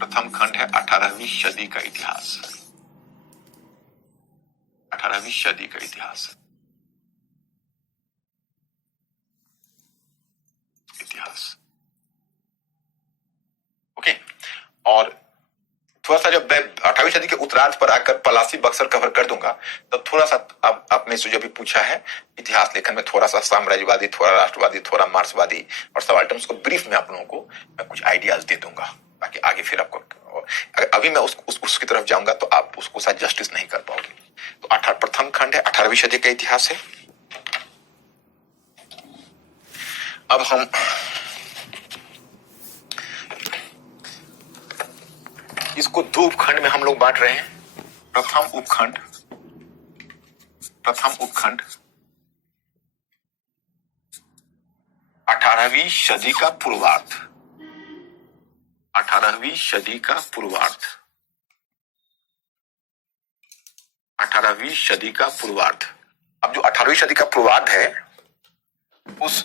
प्रथम खंड है 18वीं सदी का इतिहास। 18वीं सदी का इतिहास। ओके, और थोड़ा सा जब मैं 18वीं सदी के उत्तरार्ध पर आकर पलासी बक्सर कवर कर दूंगा तो थोड़ा सा अब आपने जो भी पूछा है इतिहास लेखन में थोड़ा सा साम्राज्यवादी, थोड़ा राष्ट्रवादी, थोड़ा मार्क्सवादी और सबाल्टर्न्स को ब्रीफ में आप लोगों को मैं कुछ आइडियाज दे दूंगा ताकि आगे फिर आपको अभी मैं उसकी तरफ जाऊंगा तो आप उसको शायद जस्टिस नहीं कर पाओगे। तो प्रथम खंड है 18वीं सदी का इतिहास है। अब हम इसको दो उपखंड में हम लोग बांट रहे हैं। प्रथम उपखंड 18वीं सदी का पूर्वार्ध। 18वीं सदी का पूर्वार्ध। 18वीं सदी का पूर्वार्ध। अब जो 18वीं सदी का पूर्वार्ध है उस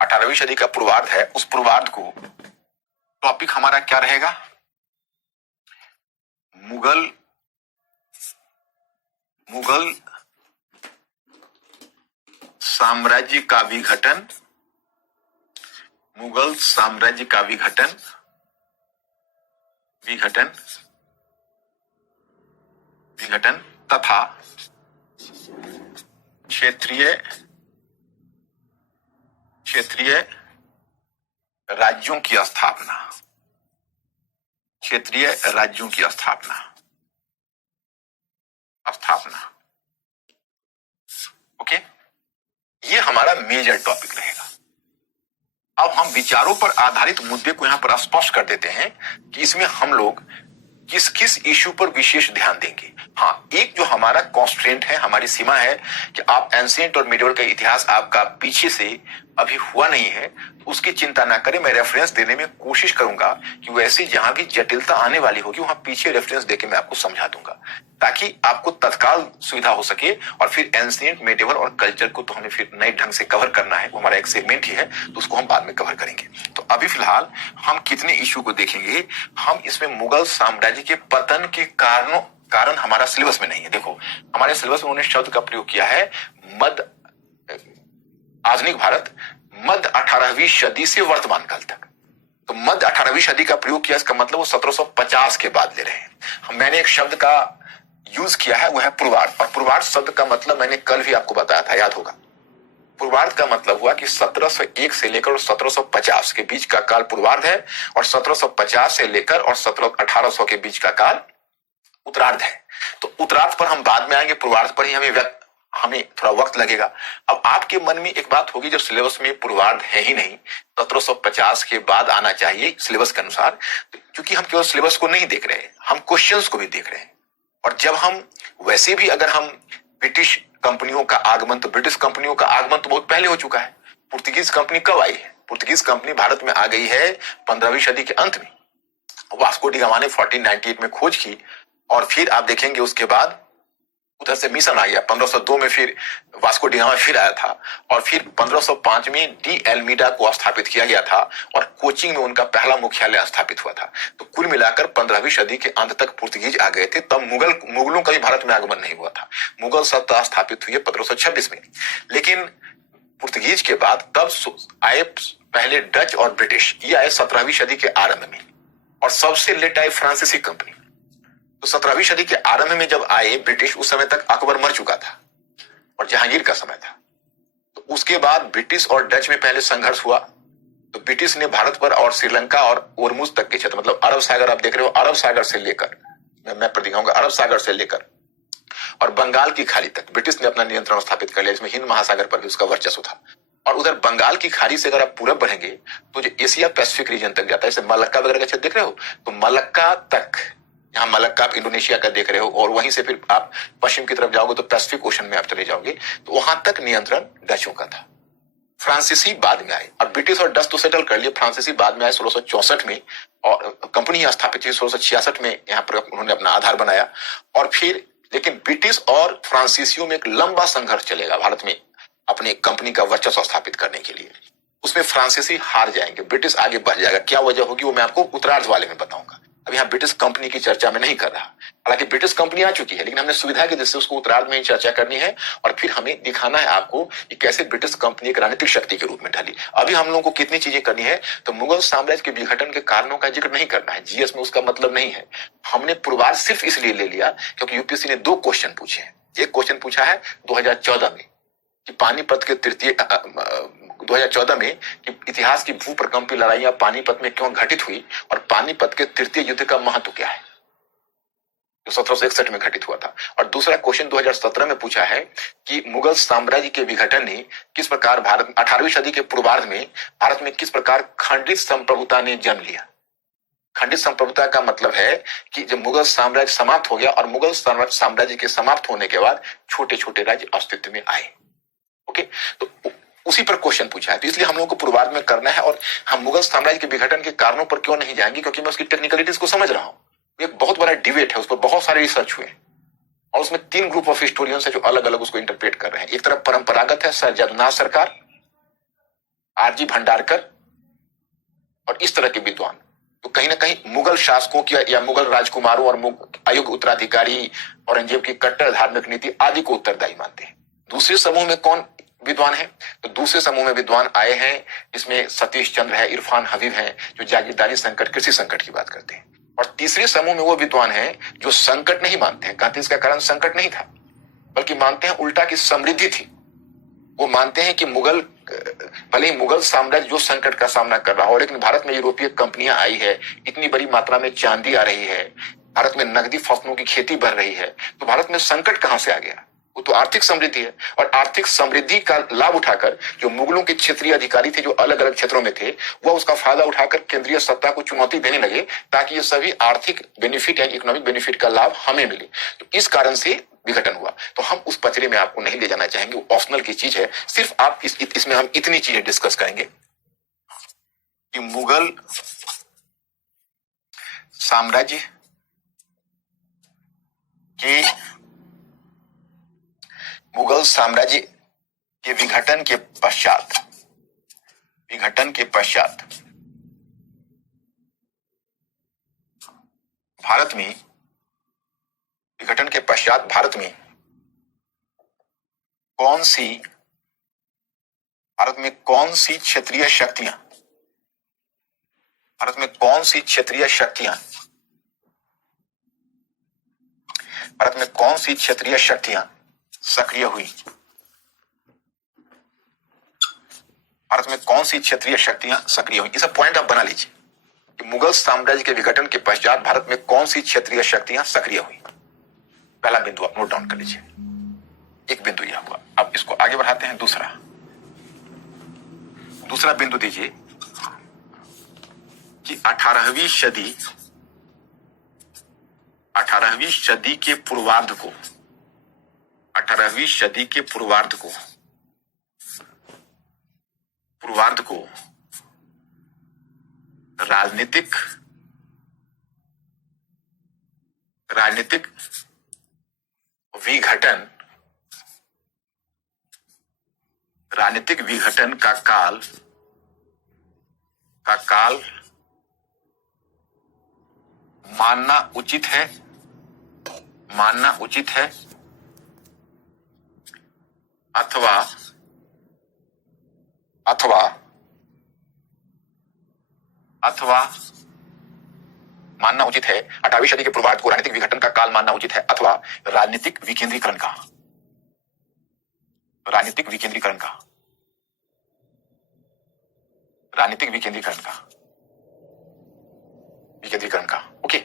18वीं सदी का पूर्वार्ध है, उस पूर्वार्ध को टॉपिक हमारा क्या रहेगा? मुगल साम्राज्य का विघटन। मुगल साम्राज्य का विघटन तथा क्षेत्रीय राज्यों की स्थापना। क्षेत्रीय राज्यों की स्थापना। ओके, ये हमारा मेजर टॉपिक रहेगा। अब हम विचारों पर आधारित मुद्दे को यहां पर स्पष्ट कर देते हैं कि इसमें हम लोग किस किस इश्यू पर विशेष ध्यान देंगे। हाँ, एक जो हमारा कॉन्स्ट्रेंट है, हमारी सीमा है कि आप एंशिएंट और मिडिवल का इतिहास आपका पीछे से अभी हुआ नहीं है, उसकी चिंता ना करें। मैं रेफरेंस देने में कोशिश करूंगा कि वैसे जहां भी जटिलता आने वाली होगी वहां पीछे रेफरेंस देके मैं आपको समझा दूंगा ताकि आपको तत्काल सुविधा हो सके। और फिर एंशिएंट, मिडिवल और कल्चर को तो हमें फिर नए ढंग से कवर करना है, वो हमारा एक सेगमेंट ही है, तो उसको हम बाद में कवर करेंगे। तो अभी फिलहाल हम कितने इश्यू को देखेंगे? हम इसमें मुगल साम्राज्य के पतन के कारण हमारा सिलेबस में नहीं है। देखो, हमारे सिलेबस में उन्होंने शब्द का प्रयोग किया है आधुनिक भारत मध्य 18वीं सदी से वर्तमान काल तक। तो मध्य 18वीं सदी का प्रयोग किया, इसका मतलब वो 1750 के बाद ले रहे हैं। मैंने एक शब्द का यूज किया है, वो है पूर्वार्ध। और पूर्वार्ध शब्द का मतलब मैंने कल भी आपको बताया था, याद होगा। पूर्वार्ध का मतलब हुआ कि 1701 से लेकर 1750 के बीच का काल पूर्वार्ध है और 1750 से लेकर और 1800 के बीच का काल उत्तरार्ध है। तो उत्तरार्ध पर हम बाद में आएंगे, पूर्वार्ध पर ही हमें थोड़ा वक्त लगेगा। अब आपके मन में एक बात होगी, जब सिलेबस में पूर्वार्ध है ही नहीं, 1750 के बाद आना चाहिए सिलेबस के अनुसार, क्योंकि हम केवल सिलेबस को नहीं देख रहे, हम क्वेश्चंस को भी देख रहे हैं। और जब हम वैसे भी अगर हम ब्रिटिश कंपनियों का आगमन, तो ब्रिटिश कंपनियों का आगमन तो बहुत पहले हो चुका है। पुर्तगीज कंपनी कब आई है? पुर्तगीज कंपनी भारत में आ गई है 15वीं सदी के अंत में। वास्को डी गामा ने 1498 में खोज की और फिर आप देखेंगे उसके बाद उधर से मिशन आ गया। 1502 में फिर वास्को डी गामा फिर आया था और फिर 1505 में डी एल्मीडा को स्थापित किया गया था और कोचिंग में उनका पहला मुख्यालय स्थापित हुआ था। तो कुल मिलाकर 15वीं सदी के अंत तक पुर्तगीज आ गए थे। तब मुगलों का भी भारत में आगमन नहीं हुआ था। मुगल सत्ता स्थापित हुई है 1526 में। लेकिन पुर्तगीज के बाद तब आए पहले डच और ब्रिटिश, ये आए 17वीं सदी के आरंभ में। और सबसे लेट आई फ्रांसीसी कंपनी। तो 17वीं सदी के आरंभ में जब आए ब्रिटिश, उस समय तक अकबर मर चुका था और जहांगीर का समय था। तो उसके बाद ब्रिटिश और डच में पहले संघर्ष हुआ। तो ब्रिटिश ने भारत पर और श्रीलंका और ओरमुज तक के क्षेत्र, मतलब अरब सागर आप देख रहे हो, अरब सागर से लेकर, मैं पर दिखाऊंगा, अरब सागर से लेकर और बंगाल की खाड़ी तक ब्रिटिश ने अपना नियंत्रण स्थापित कर लिया। इसमें हिंद महासागर पर भी उसका वर्चस्व था। और उधर बंगाल की खाड़ी से अगर आप पूरब बढ़ेंगे तो जो एशिया पैसिफिक रीजन तक जाता है, जैसे मलक्का वगैरह का क्षेत्र देख रहे हो, तो मलक्का तक, यहाँ मलक्का आप इंडोनेशिया का देख रहे हो और वहीं से फिर आप पश्चिम की तरफ जाओगे तो पैसिफिक ओशन में आप चले जाओगे, तो वहां तक नियंत्रण डचों का था। फ्रांसीसी बाद में आए और ब्रिटिश और डच तो सेटल कर लिए। फ्रांसीसी बाद में आए 1664 में और कंपनी स्थापित हुई 1666 में, यहाँ पर उन्होंने अपना आधार बनाया। और फिर लेकिन ब्रिटिश और फ्रांसीसियों में एक लंबा संघर्ष चलेगा भारत में अपनी कंपनी का वर्चस्व स्थापित करने के लिए। उसमें फ्रांसीसी हार जाएंगे, ब्रिटिश आगे बढ़ जाएगा। क्या वजह होगी वो मैं आपको उत्तरार्ध वाले में बताऊंगा। अब यहाँ ब्रिटिश कंपनी की चर्चा में नहीं कर रहा, हालांकि ब्रिटिश कंपनी आ चुकी है, लेकिन हमने सुविधा की दृष्टि से उसको उत्तरार्ध में ही चर्चा करनी है और फिर हमें दिखाना है आपको कि कैसे ब्रिटिश कंपनी एक राजनीतिक शक्ति के रूप में ढली। अभी हम लोगों को कितनी चीजें करनी है, तो मुगल साम्राज्य के विघटन के कारणों का जिक्र नहीं करना है, जीएस में उसका मतलब नहीं है। हमने पूर्वार्ध सिर्फ इसलिए ले लिया क्योंकि यूपीएससी ने 2 क्वेश्चन पूछे हैं। एक क्वेश्चन पूछा है 2014 में कि पानीपत के तृतीय 2014 में कि इतिहास की भूप्रकंपी लड़ाइयां पानीपत में क्यों घटित हुई और पानीपत के तृतीय युद्ध का महत्व क्या है, जो 1761 में घटित हुआ था। और दूसरा क्वेश्चन 2017 में पूछा है कि मुगल साम्राज्य के विघटन ने किस प्रकार भारत 18वीं सदी के पूर्वार्ध में भारत में किस प्रकार खंडित संप्रभुता ने जन्म लिया। खंडित संप्रभुता का मतलब है कि जब मुगल साम्राज्य समाप्त हो गया और मुगल साम्राज्य के समाप्त होने के बाद छोटे छोटे राज्य अस्तित्व में आए। ओके, तो उसी पर क्वेश्चन पूछा है, तो इसलिए हम लोगों को पूर्वार्ध में करना है। और हम मुगल साम्राज्य के विघटन के कारणों पर क्यों नहीं जाएंगे, क्योंकि मैं उसकी टेक्निकलिटीज को समझ रहा हूं। एक बहुत बड़ा डिबेट है, उस पर बहुत सारे रिसर्च हुए और उसमें 3 ग्रुप ऑफ हिस्टोरियंस है जो अलग अलग उसको इंटरप्रेट कर रहे हैं। एक तरफ परंपरागत है सर जगन्नाथ सरकार, आरजी भंडारकर और इस तरह के विद्वान, तो कहीं ना कहीं मुगल शासकों की या मुगल राजकुमारों और अयोग्य उत्तराधिकारी औरंगजेब की कट्टर धार्मिक नीति आदि को उत्तरदायी मानते हैं। दूसरे समूह में कौन विद्वान है, तो दूसरे समूह में विद्वान आए हैं जिसमें सतीश चंद्र है, इरफान हबीब है, जो जागीरदारी संकट कृषि संकट की बात करते हैं। और तीसरे समूह में वो विद्वान हैं जो संकट नहीं मानते हैं, कहते हैं इसका कारण संकट नहीं था, बल्कि मानते हैं उल्टा की समृद्धि थी। वो मानते हैं कि भले ही मुगल साम्राज्य जो संकट का सामना कर रहा हो, लेकिन भारत में यूरोपीय कंपनियां आई है, इतनी बड़ी मात्रा में चांदी आ रही है, भारत में नकदी फसलों की खेती बढ़ रही है, तो भारत में संकट कहां से आ गया? वो तो आर्थिक समृद्धि है। और आर्थिक समृद्धि का लाभ उठाकर जो मुगलों के क्षेत्रीय अधिकारी थे जो अलग अलग क्षेत्रों में थे, वह उसका फायदा उठाकर केंद्रीय सत्ता को चुनौती देने लगे ताकि ये सभी आर्थिक बेनिफिट या इकोनॉमिक बेनिफिट का लाभ हमें मिले। तो इस कारण से विघटन हुआ। तो हम उस पचड़े में आपको नहीं ले जाना चाहेंगे, वो ऑप्शनल की चीज है। सिर्फ आप इसमें हम इतनी चीजें डिस्कस करेंगे कि मुगल साम्राज्य के विघटन के पश्चात भारत में कौन सी क्षेत्रीय शक्तियां सक्रिय हुई? भारत में कौन सी क्षेत्रीय शक्तियां सक्रिय हुई? इसे पॉइंट आप बना लीजिए कि मुगल साम्राज्य के विघटन के पश्चात भारत में कौन सी क्षेत्रीय शक्तियां सक्रिय हुई। पहला बिंदु आप नोट डाउन कर लीजिए। एक बिंदु यह हुआ। अब इसको आगे बढ़ाते हैं। दूसरा बिंदु दीजिए कि 18वीं सदी के पूर्वार्ध को राजनीतिक विघटन का काल मानना उचित है अथवा मानना उचित है 18वीं सदी के पूर्वार्ध को राजनीतिक विघटन का काल मानना उचित है अथवा राजनीतिक विकेंद्रीकरण का ओके।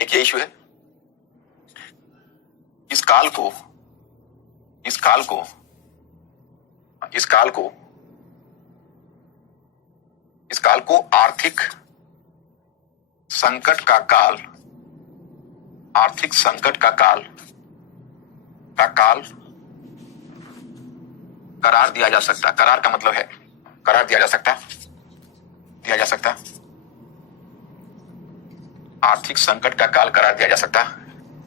एक ये इशू है। इस काल को आर्थिक संकट का काल करार दिया जा सकता। करार का मतलब है करार दिया जा सकता। आर्थिक संकट का काल करार दिया जा सकता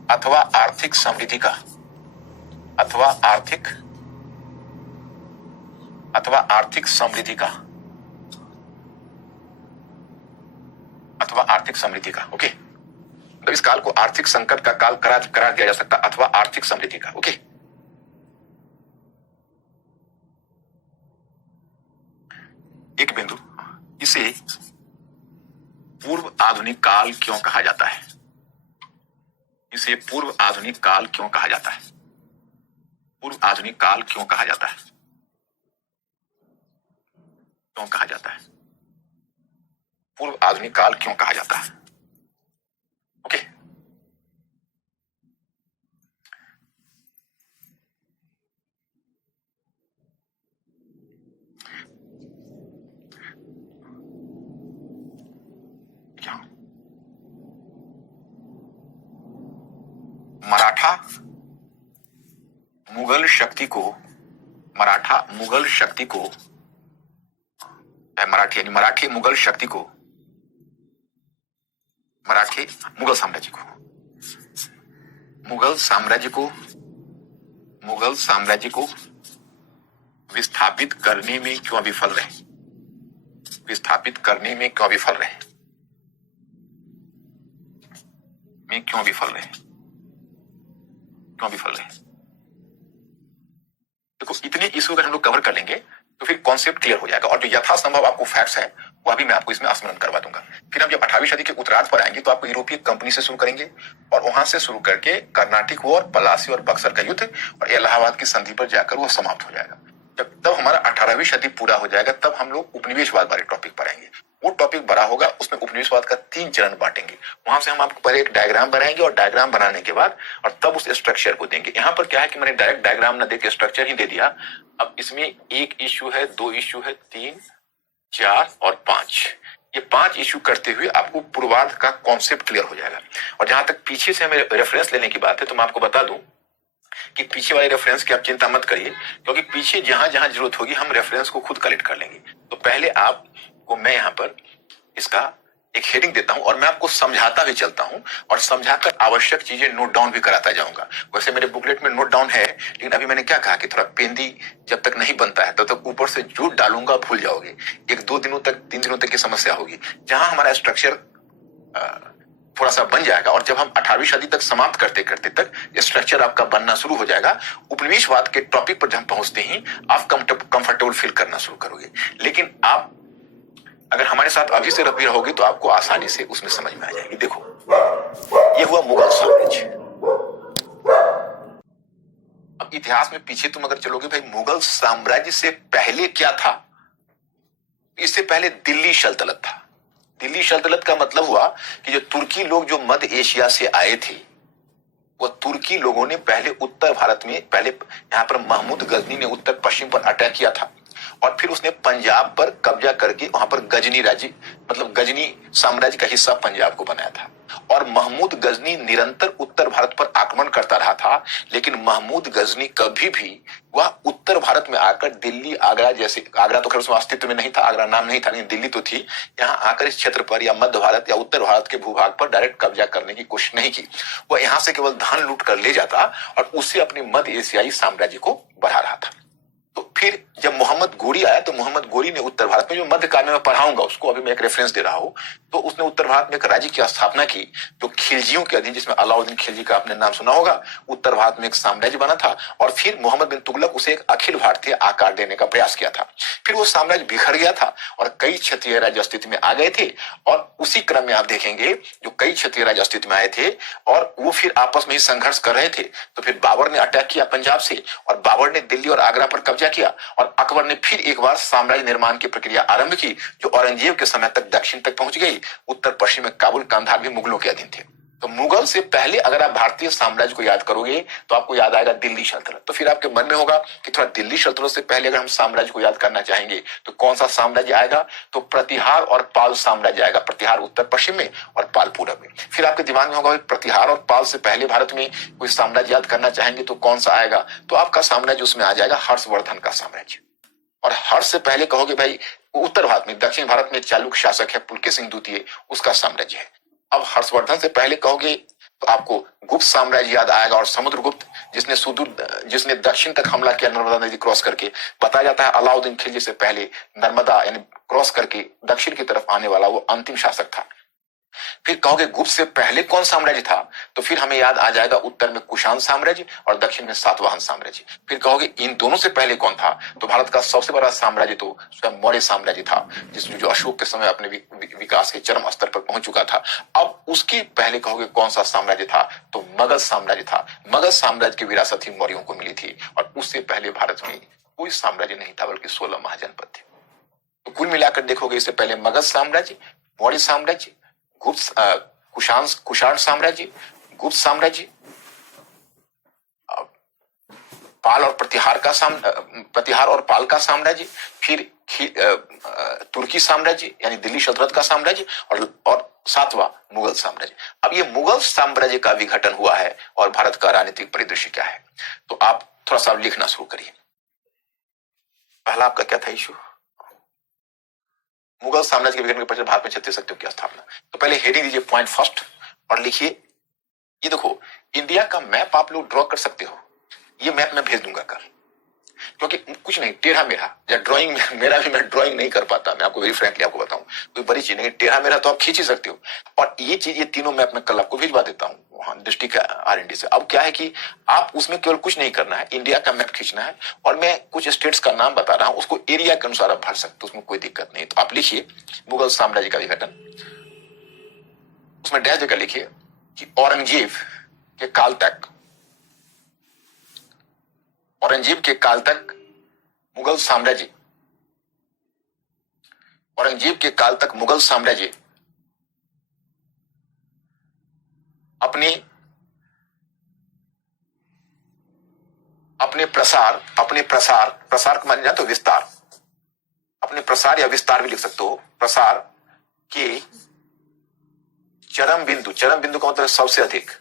अथवा आर्थिक समृद्धि का अथवा आर्थिक समृद्धि का, अथवा आर्थिक समृद्धि का। ओके, तो इस काल को आर्थिक संकट का काल करार दिया जा सकता, अथवा आर्थिक समृद्धि का। ओके, एक बिंदु, इसे पूर्व आधुनिक काल क्यों कहा जाता है? इसे पूर्व आधुनिक काल क्यों कहा जाता है? पूर्व आधुनिक काल क्यों कहा जाता है? क्यों कहा जाता है? पूर्व आधुनिक काल क्यों कहा जाता है? ओके, क्या मराठा मुगल शक्ति को, मराठा मुगल शक्ति को, मराठी यानी मराठी मुगल शक्ति को, मराठी मुगल साम्राज्य को, मुगल साम्राज्य को, मुगल साम्राज्य को विस्थापित करने में क्यों विफल रहे? विस्थापित करने में क्यों विफल रहे? में क्यों विफल रहे? क्यों विफल रहे? देखो, इतने इश्यू अगर हम लोग कवर कर लेंगे तो फिर कॉन्सेप्ट क्लियर हो जाएगा, और जो यथासंभव आपको फैक्ट्स है वह भी मैं आपको इसमें स्मरण करवा दूंगा। फिर हम जब 18वीं सदी के उत्तरार्ध पर आएंगे तो आपको यूरोपीय कंपनी से शुरू करेंगे, और वहां से शुरू करके कर्नाटिक वॉर, पलासी और बक्सर का युद्ध और इलाहाबाद की संधि पर जाकर वो समाप्त हो जाएगा। जब तब हमारा 18वीं सदी पूरा हो जाएगा तब हम लोग उपनिवेशवाद वाले टॉपिक पर आएंगे। वो टॉपिक बड़ा होगा, उसमें उपनिवेशवाद का 3 चरण बांटेंगे। वहां से हम आपको पहले एक डायग्राम बनाएंगे, और डायग्राम बनाने के बाद और तब उस स्ट्रक्चर को देंगे। यहाँ पर क्या है कि मैंने डायरेक्ट डायग्राम ना देके स्ट्रक्चर ही दे दिया। अब इसमें 1 इश्यू है, 2 इश्यू है, 3, 4 और 5, ये 5 इश्यू करते हुए आपको पूर्वार्ध का कॉन्सेप्ट क्लियर हो जाएगा। और जहां तक पीछे से हमें रेफरेंस लेने की बात है तो मैं आपको बता दूं कि पीछे वाले रेफरेंस की आप चिंता मत करिए, क्योंकि पीछे जहां जहां जरूरत होगी हम रेफरेंस को खुद कलेक्ट कर लेंगे। तो पहले आपको मैं यहाँ पर इसका एक हेडिंग देता हूं, और मैं आपको समझाता भी चलता हूं, और समझाकर आवश्यक चीजें नोट डाउन भी कराता जाऊंगा। वैसे मेरे बुकलेट में नोट डाउन है, लेकिन अभी मैंने क्या कहा कि थोड़ा पेंदी जब तक नहीं बनता है तब तक ऊपर से जो डालूंगा भूल जाओगे। 1-2 दिनों तक, 3 दिनों तक की समस्या होगी। जहां हमारा स्ट्रक्चर थोड़ा सा बन जाएगा, और जब हम 18वीं सदी तक समाप्त करते करते तक स्ट्रक्चर आपका बनना शुरू हो जाएगा, उपनिवेशवाद के टॉपिक पर जब हम पहुंचते ही आप कंफर्टेबल फील करना शुरू करोगे। लेकिन आप अगर हमारे साथ अभी से रहोगे तो आपको आसानी से उसमें समझ में आ जाएगी। देखो, ये हुआ मुगल साम्राज्य। अब इतिहास में पीछे तुम अगर चलोगे, भाई मुगल साम्राज्य से पहले क्या था? इससे पहले दिल्ली सल्तनत था। दिल्ली सल्तनत का मतलब हुआ कि जो तुर्की लोग जो मध्य एशिया से आए थे, वो तुर्की लोगों ने पहले उत्तर भारत में, पहले यहाँ पर महमूद गजनी ने उत्तर पश्चिम पर अटैक किया था, और फिर उसने पंजाब पर कब्जा करके वहां पर गजनी राज्य, मतलब गजनी साम्राज्य का हिस्सा पंजाब को बनाया था। और महमूद गजनी निरंतर उत्तर भारत पर आक्रमण करता रहा था, लेकिन महमूद गजनी कभी भी वह उत्तर भारत में आकर दिल्ली, आगरा जैसे, आगरा तो खैर उसमें अस्तित्व में नहीं था, आगरा नाम नहीं था, लेकिन दिल्ली तो थी, यहाँ आकर इस क्षेत्र पर या मध्य भारत या उत्तर भारत के भूभाग पर डायरेक्ट कब्जा करने की कोशिश नहीं की। वह यहाँ से केवल धन लूट कर ले जाता और उससे अपने मध्य एशियाई साम्राज्य को बढ़ा रहा था। तो फिर जब मोहम्मद गोरी आया तो मोहम्मद गोरी ने उत्तर भारत में, जो मध्यकाल में मैं पढ़ाऊंगा उसको, अभी मैं एक रेफरेंस दे रहा हूं, तो उसने उत्तर भारत में एक राज्य की स्थापना की जो खिलजियों के अधीन, जिसमें अलाउद्दीन खिलजी का आपने नाम सुना होगा। उत्तर भारत में एक साम्राज्य बना था, और फिर मोहम्मद बिन तुगलक उसे एक अखिल भारतीय आकार देने का प्रयास किया था। फिर वो साम्राज्य बिखर गया था और कई क्षत्रिय राज्य अस्तित्व में आ गए थे, और उसी क्रम में आप देखेंगे जो कई क्षत्रिय राज्य अस्तित्व में आए थे और वो फिर आपस में ही संघर्ष कर रहे थे। तो फिर बाबर ने अटैक किया पंजाब से, और बाबर ने दिल्ली और आगरा पर कब्जा किया, और अकबर ने फिर एक बार साम्राज्य निर्माण की प्रक्रिया आरंभ की, जो औरंगजेब के समय तक दक्षिण तक पहुंच गई। उत्तर पश्चिम में काबुल, कांधार भी मुगलों के अधीन थे। तो मुगल से पहले अगर आप भारतीय साम्राज्य को याद करोगे तो आपको याद आएगा दिल्ली सल्तनत। तो फिर आपके मन में होगा कि थोड़ा दिल्ली सल्तनत से पहले अगर हम साम्राज्य को याद करना चाहेंगे तो कौन सा साम्राज्य आएगा? तो प्रतिहार और पाल साम्राज्य आएगा। प्रतिहार उत्तर पश्चिम में और पाल पूरब में। फिर आपके दिमाग में होगा प्रतिहार और पाल से पहले भारत में कोई साम्राज्य याद करना चाहेंगे तो कौन सा आएगा? तो आपका साम्राज्य उसमें आ जाएगा हर्षवर्धन का साम्राज्य। और हर्ष से पहले कहोगे भाई उत्तर भारत में, दक्षिण भारत में चालुक्य शासक है पुलकेशिन द्वितीय, उसका साम्राज्य है। अब हर्षवर्धन से पहले कहोगे तो आपको गुप्त साम्राज्य याद आएगा और समुद्रगुप्त जिसने दक्षिण तक हमला किया नर्मदा नदी क्रॉस करके। बताया जाता है अलाउद्दीन खिलजी से पहले नर्मदा यानी क्रॉस करके दक्षिण की तरफ आने वाला वो अंतिम शासक था। फिर कहोगे गुप्त से पहले कौन साम्राज्य था, तो फिर हमें याद आ जाएगा उत्तर में कुषाण साम्राज्य और दक्षिण में सातवाहन साम्राज्य। फिर कहोगे इन दोनों से पहले कौन था, तो भारत का सबसे बड़ा साम्राज्य तो स्वयं मौर्य साम्राज्य था, जिसमें जो अशोक के समय अपने विकास के चरम स्तर पर पहुंच चुका था। अब उसके पहले कहोगे कौन सा साम्राज्य था, तो मगध साम्राज्य था। मगध साम्राज्य की विरासत ही मौर्यों को मिली थी और उससे पहले भारत में कोई साम्राज्य नहीं था बल्कि 16 महाजनपद थे। तो कुल मिलाकर देखोगे इससे पहले मगध साम्राज्य, मौर्य साम्राज्य, कुषाण साम्राज्य, गुप्त साम्राज्य, पाल और प्रतिहार और पाल का साम्राज्य, फिर तुर्की साम्राज्य यानी दिल्ली सल्तनत का साम्राज्य और सातवां मुगल साम्राज्य। अब ये मुगल साम्राज्य का विघटन हुआ है और भारत का राजनीतिक परिदृश्य क्या है, तो आप थोड़ा सा लिखना शुरू करिए। पहला आपका क्या था इशू, मुगल साम्राज्य के विघटन के पश्चात भारत में क्षत्रिय शक्तियों की स्थापना। तो पहले हेडिंग दीजिए पॉइंट फर्स्ट और लिखिए, ये देखो इंडिया का मैप आप लोग ड्रॉ कर सकते हो, ये मैप मैं भेज दूंगा कल, क्योंकि कुछ नहीं टेढ़ा मेढ़ा या ड्राइंग मेरा भी मैं ड्राइंग नहीं कर पाता, मैं आपको वेरी फ्रैंकली आपको बताऊं, कोई बड़ी चीज नहीं, टेढ़ा मेढ़ा तो आप खींच ही सकते हो। और ये चीज ये तीनों मैप मैं कल आपको भिजवा देता हूँ वहां डिस्ट्रिक्ट R&D से। अब क्या है कि आप उसमें केवल कुछ नहीं करना है, इंडिया का मैप खींचना है और मैं कुछ स्टेट्स का नाम बता रहा हूं, उसको एरिया के अनुसार आप भर सकते हो, उसमें कोई दिक्कत नहीं। तो आप लिखिए मुगल साम्राज्य का विघटन, उसमें डैश देकर लिखिए कि औरंगजेब के काल तक मुगल साम्राज्य, औरंगजेब के काल तक मुगल साम्राज्य अपने प्रसार मान जाए तो विस्तार, अपने प्रसार या विस्तार भी लिख सकते हो, प्रसार के चरम बिंदु का मतलब सबसे अधिक,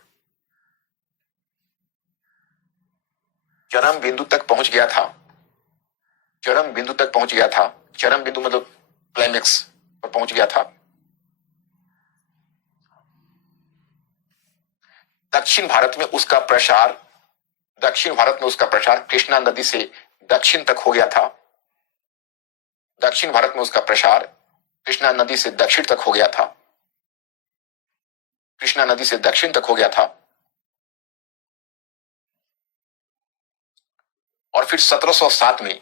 चरम बिंदु तक पहुंच गया था, चरम बिंदु मतलब क्लाइमेक्स पर पहुंच गया था। दक्षिण भारत में उसका प्रसार कृष्णा नदी से दक्षिण तक हो गया था। दक्षिण भारत में उसका प्रसार कृष्णा नदी से दक्षिण तक हो गया था, कृष्णा नदी से दक्षिण तक हो गया था। और फिर 1707 में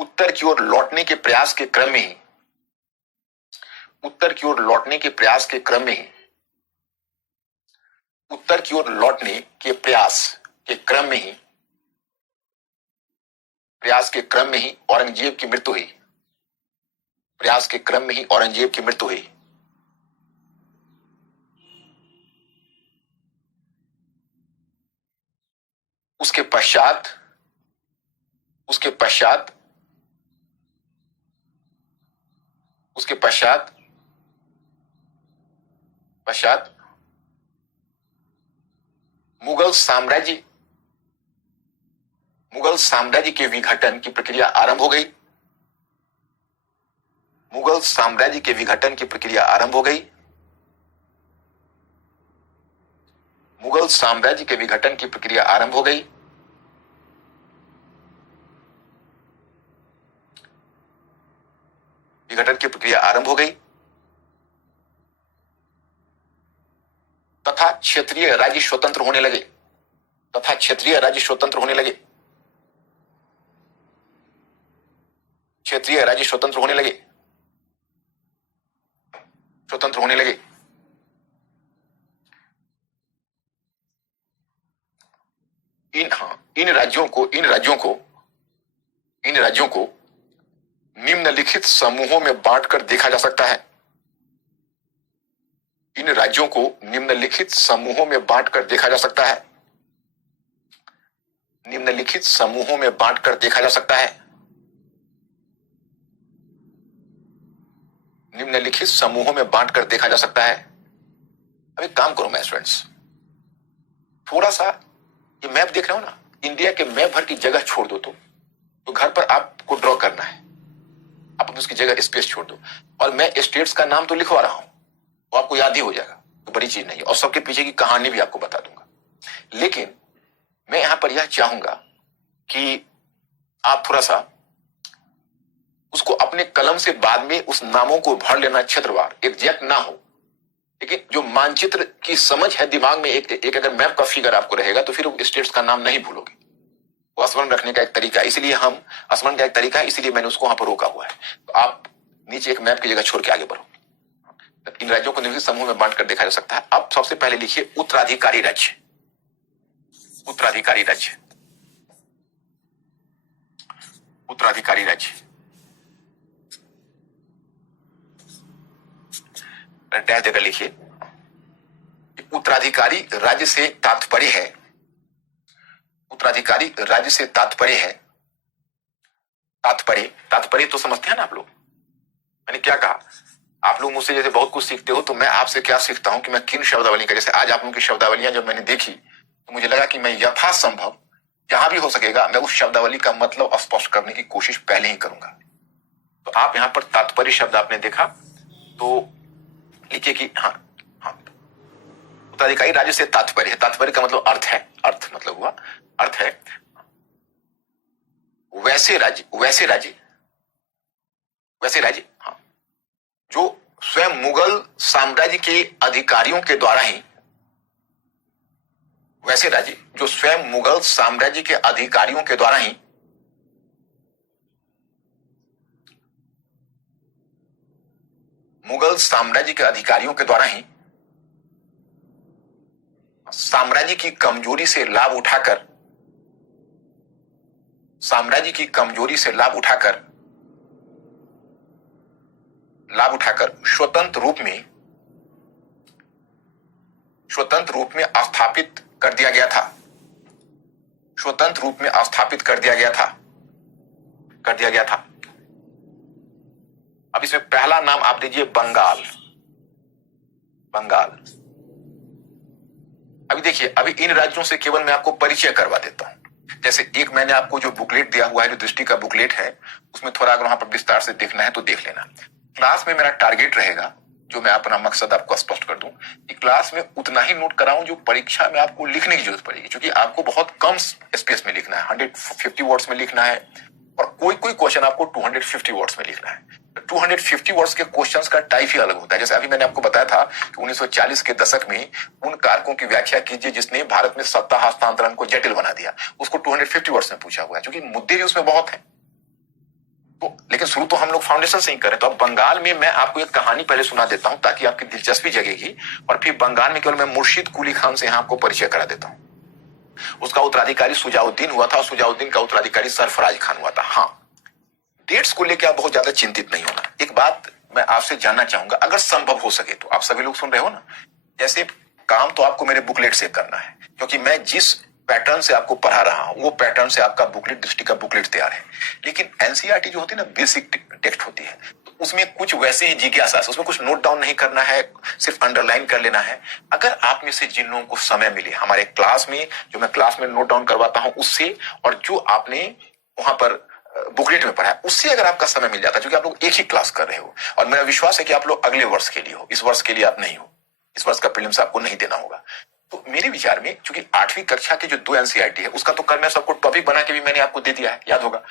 उत्तर की ओर लौटने के प्रयास के क्रम में ही औरंगजेब की मृत्यु हुई। उसके पश्चात मुगल साम्राज्य के विघटन की प्रक्रिया आरंभ हो गई। मुगल साम्राज्य के विघटन की प्रक्रिया आरंभ हो गई। तथा क्षेत्रीय राज्य स्वतंत्र होने लगे। क्षेत्रीय राज्य स्वतंत्र होने लगे। इन राज्यों को निम्नलिखित समूहों में बांटकर देखा जा सकता है। निम्नलिखित समूहों में बांटकर देखा जा सकता है। अब एक काम करो मैं स्टूडेंट्स, थोड़ा सा ये मैप देख रहे हो ना, इंडिया के मैप भर की जगह छोड़ दो, तो तो घर पर आपको ड्रॉ करना है, आप उसकी जगह स्पेस छोड़ दो, और मैं स्टेट्स का नाम तो लिखवा रहा हूं, वो आपको याद ही हो जाएगा, तो बड़ी चीज नहीं है, और सबके पीछे की कहानी भी आपको बता दूंगा। लेकिन मैं यहां पर यह चाहूंगा कि आप थोड़ा सा उसको अपने कलम से बाद में उस नामों को भर लेना क्षेत्रवार, एग्जैक्ट ना हो, लेकिन जो मानचित्र की समझ है दिमाग में, एक अगर मैप का फिगर आपको रहेगा तो फिर स्टेट्स का नाम नहीं भूलोगे। वो स्मरण रखने का एक तरीका है, इसलिए हम स्मरण का एक तरीका है, इसलिए मैंने उसको वहां पर रोका हुआ है। तो आप नीचे एक मैप की जगह छोड़ के आगे बढ़ो। इन राज्यों को निम्नलिखित समूह में बांट कर देखा जा सकता है। अब सबसे पहले लिखिए उत्तराधिकारी राज्य। उत्तराधिकारी राज्य, उत्तराधिकारी राज्य, डैश जगह लिखिए। उत्तराधिकारी राज्य से तात्पर्य है, उत्तराधिकारी राज्य से तात्पर्य है, तात्पर्य, तात्पर्य तो समझते हैं ना आप लोग। मैंने क्या कहा, आप लोग मुझसे जैसे बहुत कुछ सीखते हो, तो मैं आपसे क्या सीखता हूं कि मैं किन शब्दावली का, जैसे आज आप लोगों की शब्दावलियां जब मैंने देखी तो मुझे लगा कि मैं यथासंभव जहां भी हो सकेगा मैं उस शब्दावली का मतलब स्पष्ट करने की कोशिश पहले ही करूंगा। तो आप यहां पर तात्पर्य शब्द आपने देखा, तो लिखिए कि हाँ हाँ, उत्तराधिकारी राज्य से तात्पर्य है, तात्पर्य का मतलब अर्थ है, अर्थ मतलब हुआ अर्थ है वैसे राज्य, वैसे राज्य, वैसे राज्य, हाँ, जो स्वयं मुगल साम्राज्य के अधिकारियों के द्वारा ही, वैसे राज्य जो स्वयं मुगल साम्राज्य के अधिकारियों के द्वारा ही मुगल साम्राज्य के अधिकारियों के द्वारा ही साम्राज्य की कमजोरी से लाभ उठाकर, साम्राज्य की कमजोरी से लाभ उठाकर स्वतंत्र रूप में स्थापित कर दिया गया था, स्वतंत्र रूप में स्थापित कर दिया गया था। अब इसमें पहला नाम आप दीजिए बंगाल, बंगाल। अभी देखिए, अभी इन राज्यों से केवल मैं आपको परिचय करवा देता हूं। जैसे एक मैंने आपको जो बुकलेट दिया हुआ है, जो दृष्टि का बुकलेट है, उसमें थोड़ा अगर वहां पर विस्तार से देखना है तो देख लेना। क्लास में मेरा टारगेट रहेगा, जो मैं अपना मकसद आपको स्पष्ट कर दूं, कि क्लास में उतना ही नोट कराऊं जो परीक्षा में आपको लिखने की जरूरत पड़ेगी, क्योंकि आपको बहुत कम स्पेस में लिखना है, 150 वर्ड्स में लिखना है, और कोई क्वेश्चन आपको 250 वर्ड्स में लिखना है। 250 वर्ड्स के क्वेश्चंस का टाइप ही अलग होता है। जैसे अभी मैंने आपको बताया था कि 1940 के दशक में उन कारकों की व्याख्या कीजिए जिसने भारत में सत्ता हस्तांतरण को जटिल बना दिया, उसको 250 वर्ड्स में पूछा हुआ है, क्योंकि मुद्दे भी उसमें बहुत हैं। तो लेकिन शुरू तो हम लोग फाउंडेशन से ही करें। तो अब बंगाल में मैं आपको एक कहानी पहले सुना देता हूं ताकि आपकी दिलचस्पी जगेगी, और फिर बंगाल में केवल मैं मुर्शिद कुली खान से यहां आपको परिचय करा देता हूं। उसका उत्तराधिकारी सुजाउद्दीन हुआ था, और सुजाउद्दीन का उत्तराधिकारी सरफराज खान हुआ था। हाँ, डेट्स को लेकर आप बहुत ज्यादा चिंतित नहीं होना। एक बात मैं आपसे जानना चाहूंगा, अगर संभव हो सके तो, आप सभी लोग सुन रहे हो ना, जैसे काम तो आपको मेरे बुकलेट से करना है, क्योंकि मैं जिस पैटर्न से आपको पढ़ा रहा हूं वो पैटर्न से आपका बुकलेट, दृष्टि का बुकलेट तैयार है। लेकिन एनसीईआरटी जो होती है ना, बेसिक टेक्स्ट होती है, तो उसमें कुछ वैसे ही जिज्ञासा, उसमें कुछ नोट डाउन नहीं करना है, सिर्फ अंडरलाइन कर लेना है। अगर आप में से जिन लोगों को समय मिले हमारे क्लास में, जो मैं क्लास में नोट डाउन करवाता हूं उससे, और जो आपने वहां पर बुकलेट में पढ़ा है उससे, अगर आपका समय मिल जाता है, क्योंकि आप लोग एक ही क्लास कर रहे हो, और मेरा विश्वास है कि आप लोग अगले वर्ष के लिए हो, इस वर्ष के लिए आप नहीं हो, इस वर्ष का प्रीलिम्स आपको नहीं देना होगा। तो मेरे विचार में, क्योंकि 8वीं कक्षा के जो 2 एनसीईआरटी है उसका तो कल मैं सबको टॉपिक बना के भी मैंने आपको दे दिया है, याद होगा।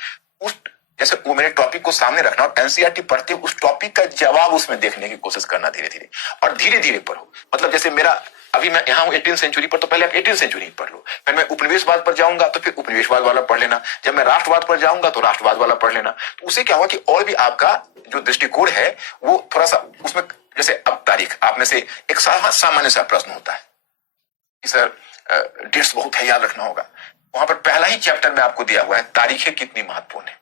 उस जैसे वो मेरे टॉपिक को सामने रखना, और एनसीईआरटी पढ़ते उस टॉपिक का जवाब उसमें देखने की कोशिश करना धीरे धीरे, और धीरे धीरे पढ़ो। मतलब जैसे मेरा अभी मैं यहाँ हूं 18th सेंचुरी पर, तो पहले आप 18th सेंचुरी पढ़ लो, फिर मैं उपनिवेशवाद पर जाऊंगा तो फिर उपनिवेशवाद वाला पढ़ लेना, जब मैं राष्ट्रवाद पर जाऊंगा तो राष्ट्रवाद वाला पढ़ लेना। तो उससे क्या हुआ कि और भी आपका जो दृष्टिकोण है वो थोड़ा सा उसमें, जैसे अब तारीख, आप में से एक सामान्य सा प्रश्न होता है कि सर डेट्स बहुत है, याद रखना होगा। वहां पर पहला ही चैप्टर में आपको दिया हुआ है तारीखें कितनी महत्वपूर्ण है।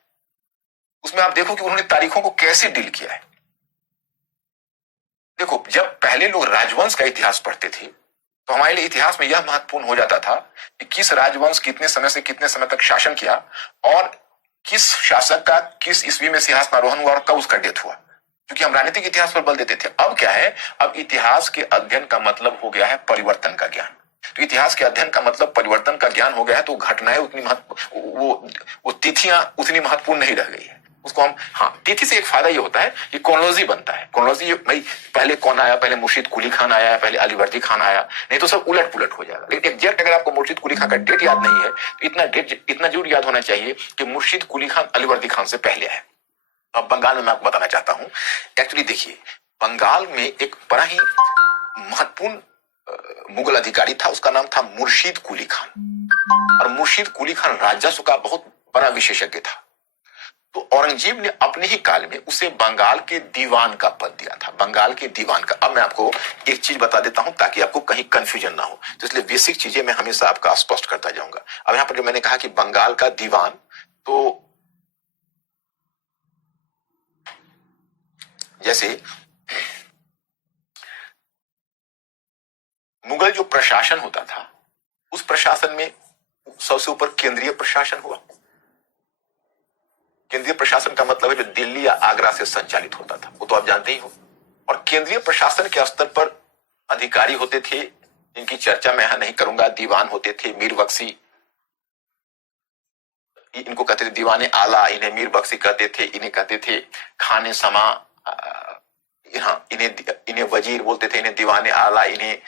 उसमें आप देखो कि उन्होंने तारीखों को कैसे डील किया है। देखो, जब पहले लोग राजवंश का इतिहास पढ़ते थे तो हमारे लिए इतिहास में यह महत्वपूर्ण हो जाता था कि किस राजवंश कितने समय से कितने समय तक शासन किया, और किस शासक का किस ईस्वी में सिंहासनारोहण हुआ और कब उसका डेथ हुआ, क्योंकि हम राजनीतिक इतिहास पर बल देते थे। अब क्या है, अब इतिहास के अध्ययन का मतलब हो गया है परिवर्तन का ज्ञान। तो इतिहास के अध्ययन का मतलब परिवर्तन का ज्ञान हो गया है, तो घटनाएं उतनी वो तिथियां उतनी महत्वपूर्ण नहीं रह गई है उसको हम। हाँ, तिथि से एक फायदा ये होता है कि क्रोनोलॉजी बनता है। क्रोनोलॉजी भाई पहले कौन आया, पहले मुर्शिद कुली खान आया, पहले अलीवर्दी खान आया, नहीं तो सब उलट पुलट हो जाएगा। लेकिन एग्जैक्ट अगर आपको मुर्शिद कुली खान का डेट याद नहीं है तो इतना जरूर याद होना चाहिए कि मुर्शिद कुली खान अलीवर्दी खान से पहले है। अब बंगाल में मैं आपको बताना चाहता हूं, एक्चुअली देखिए बंगाल में एक बड़ा ही महत्वपूर्ण मुगल अधिकारी था, उसका नाम था मुर्शिद कुली खान। और मुर्शिद कुली खान राजस्व का बहुत बड़ा विशेषज्ञ था। तो औरंगजेब ने अपने ही काल में उसे बंगाल के दीवान का पद दिया था, बंगाल के दीवान का। अब मैं आपको एक चीज बता देता हूं ताकि आपको कहीं कंफ्यूजन ना हो, तो इसलिए बेसिक चीजें मैं हमेशा आपका स्पष्ट करता जाऊंगा। अब यहां पर जो मैंने कहा कि बंगाल का दीवान, तो जैसे मुगल जो प्रशासन होता था उस प्रशासन में सबसे ऊपर केंद्रीय प्रशासन हुआ। केंद्रीय प्रशासन का मतलब है जो दिल्ली या आगरा से संचालित होता था, वो तो आप जानते ही हो। और केंद्रीय प्रशासन के स्तर पर अधिकारी होते थे जिनकी चर्चा मैं यहां नहीं करूंगा। दीवान होते थे, मीर बख्शी, इनको कहते थे दीवाने आला, इन्हें मीर बख्शी कहते थे, इन्हें कहते थे खाने समा, इन्हें वजीर बोलते थे, इन्हें दीवाने आला, इन्हें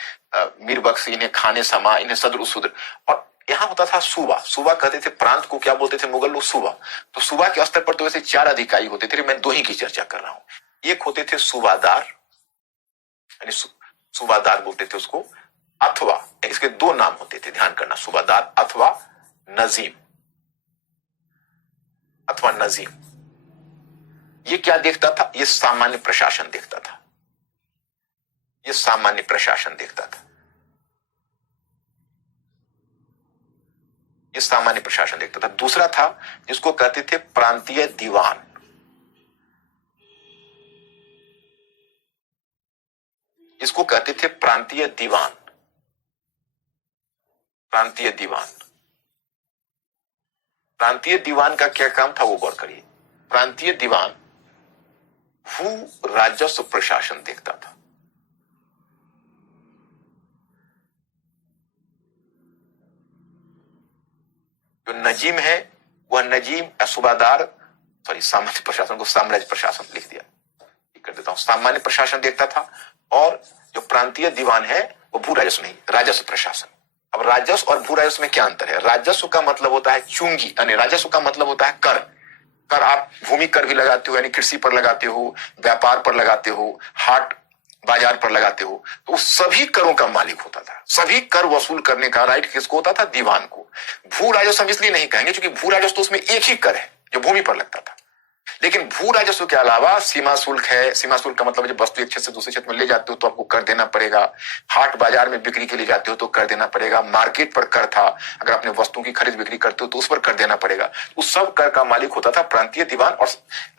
मीर बख्शी, इन्हें खाने समा, इन्हें सदर सुदर। और यहां होता था सूबा। सूबा कहते थे प्रांत को, क्या बोलते थे मुगल लोग, सूबा। तो सूबा के स्तर पर तो वैसे 4 अधिकारी होते थे, मैं 2 ही की चर्चा कर रहा हूं। एक होते थे सूबादार, यानी सूबादार बोलते थे उसको, अथवा इसके 2 नाम होते थे, ध्यान करना, सूबादार अथवा नजीम, अथवा नजीम। ये क्या देखता था, ये सामान्य प्रशासन देखता था, ये सामान्य प्रशासन देखता था, ये सामान्य प्रशासन देखता था। दूसरा था जिसको कहते थे प्रांतीय दीवान। इसको कहते थे प्रांतीय दीवान, प्रांतीय दीवान। प्रांतीय दीवान का क्या काम था वो गौर करिए। प्रांतीय दीवान भू राजस्व प्रशासन देखता था। जो नजीम है वह नजीम सूबादार, सॉरी सामान्य प्रशासन को साम्राज्य प्रशासन लिख दिया, कर देता हूं, सामान्य प्रशासन देखता था। और जो प्रांतीय दीवान है वो भू राजस्व नहीं, राजस्व प्रशासन। अब राजस्व और भू राजस्व में क्या अंतर है? राजस्व का मतलब होता है चुंगी, यानी राजस्व का मतलब होता है कर। कर आप भूमि कर भी लगाते हो, यानी कृषि पर लगाते हो, व्यापार पर लगाते हो, हाट बाजार पर लगाते हो, तो सभी करों का मालिक होता था। सभी कर वसूल करने का राइट किसको होता था? दीवान को। भू राजस्व हम इसलिए नहीं कहेंगे क्योंकि भू राजस्व तो उसमें एक ही कर है जो भूमि पर लगता था। लेकिन भू राजस्व के अलावा सीमा शुल्क है। सीमा शुल्क का मतलब जब वस्तु एक क्षेत्र से दूसरे क्षेत्र में ले जाते हो तो आपको कर देना पड़ेगा। हाट बाजार में बिक्री के लिए जाते हो तो कर देना पड़ेगा। मार्केट पर कर था, अगर अपने वस्तुओं की खरीद बिक्री करते हो तो उस पर कर देना पड़ेगा। उस सब कर का मालिक होता था प्रांतीय दीवान। और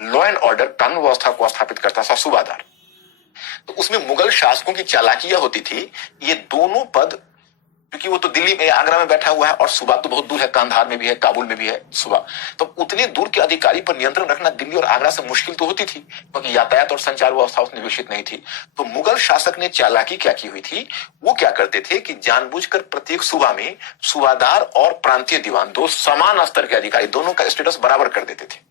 लॉ एंड ऑर्डर, कानून व्यवस्था को स्थापित करता था सूबादार। तो उसमें मुगल शासकों की चालाकियां होती थी। ये दोनों पद, क्योंकि वो तो दिल्ली में, आगरा में बैठा हुआ है और सूबा तो बहुत दूर है, कांधार में भी है, काबुल में भी है सूबा, तो उतने दूर के अधिकारी पर नियंत्रण रखना दिल्ली और आगरा से मुश्किल तो होती थी क्योंकि यातायात और संचार व्यवस्था उसने विकसित नहीं थी। तो मुगल शासक ने चालाकी क्या की हुई थी, वो क्या करते थे कि जानबूझकर प्रत्येक सूबा में सूबादार और प्रांतीय दीवान, 2 समान स्तर के अधिकारी, दोनों का स्टेटस बराबर कर देते थे।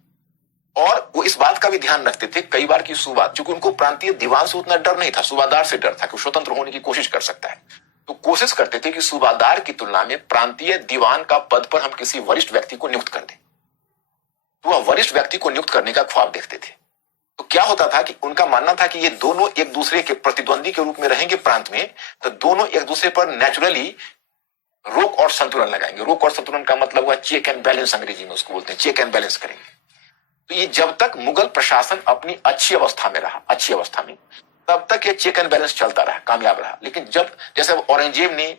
और वो इस बात का भी ध्यान रखते थे कई बार की सूबा, क्योंकि उनको प्रांतीय दीवान से उतना डर नहीं था, सूबादार से डर था कि स्वतंत्र होने की कोशिश कर सकता है। तो कोशिश करते थे कि सूबादार की तुलना में प्रांतीय दीवान का पद पर हम किसी वरिष्ठ व्यक्ति को नियुक्त कर दें। तो वह वरिष्ठ व्यक्ति को नियुक्त करने का ख्वाब देखते थे। तो क्या होता था कि उनका मानना था कि ये दोनों एक दूसरे के प्रतिद्वंदी के रूप में रहेंगे प्रांत में, तो दोनों एक दूसरे पर नेचुरली रोक और संतुलन लगाएंगे। रोक और संतुलन का मतलब हुआ चेक एंड बैलेंस, अंग्रेजी में उसको बोलते हैं, चेक एंड बैलेंस करेंगे। तो ये जब तक मुगल प्रशासन अपनी अच्छी अवस्था में रहा, अच्छी अवस्था में, तब तक ये चेक एंड बैलेंस चलता रहा, कामयाब रहा। लेकिन जब जैसे औरंगजेब ने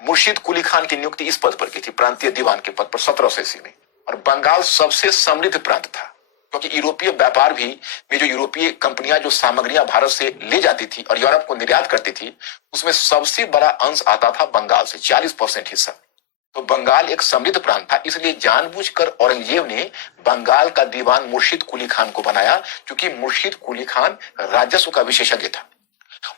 मुर्शिद कुली खान की नियुक्ति इस पद पर की थी, प्रांतीय दीवान के पद पर 1700 ईस्वी में, और बंगाल सबसे समृद्ध प्रांत था क्योंकि यूरोपीय व्यापार भी में जो यूरोपीय कंपनियां जो सामग्रियां भारत से ले जाती थी और यूरोप को निर्यात करती थी, उसमें सबसे बड़ा अंश आता था बंगाल से, 40% हिस्सा। तो बंगाल एक समृद्ध प्रांत था, इसलिए जानबूझकर औरंगजेब ने बंगाल का दीवान मुर्शिद कुली खान को बनाया, क्योंकि मुर्शिद कुली खान राजस्व का विशेषज्ञ था।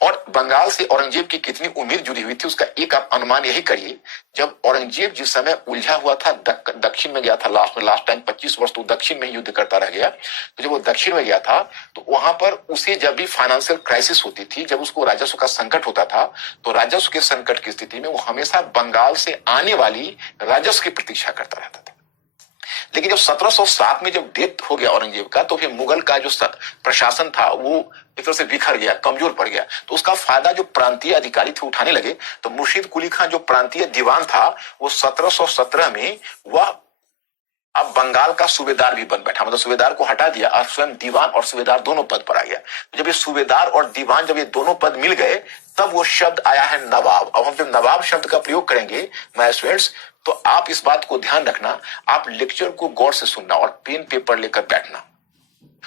और बंगाल से औरंगजेब की कितनी उम्मीद जुड़ी हुई थी उसका एक आप अनुमान यही करिए। जब औरंगजेब जिस समय उलझा हुआ था, दक्षिण में गया था, लास्ट टाइम 25 वर्ष तो दक्षिण में ही युद्ध करता रह गया। तो जब वो दक्षिण में गया था तो वहां पर उसे जब भी फाइनेंशियल क्राइसिस होती थी, जब उसको राजस्व का संकट होता था, तो राजस्व के संकट की स्थिति में वो हमेशा बंगाल से आने वाली राजस्व की प्रतीक्षा करता रहता था। लेकिन जब 1707 में जब डेथ हो गया औरंगजेब का, तो फिर मुगल का जो प्रशासन था वो एक तरह से बिखर गया, कमजोर पड़ गया। तो उसका फायदा जो प्रांतीय अधिकारी थे उठाने लगे। तो मुर्शीद कुली खान जो प्रांतीय दीवान था, वो 1717 में वह अब बंगाल का सूबेदार भी बन बैठा, मतलब सूबेदार को हटा दिया और स्वयं दीवान और सूबेदार दोनों पद पर आ गया। जब ये सूबेदार और दीवान जब ये दोनों पद मिल गए, तब वो शब्द आया है नवाब। अब हम जब नवाब शब्द का प्रयोग करेंगे माय स्टूडेंट्स, तो आप इस बात को ध्यान रखना, आप लेक्चर को गौर से सुनना और पेन पेपर लेकर बैठना,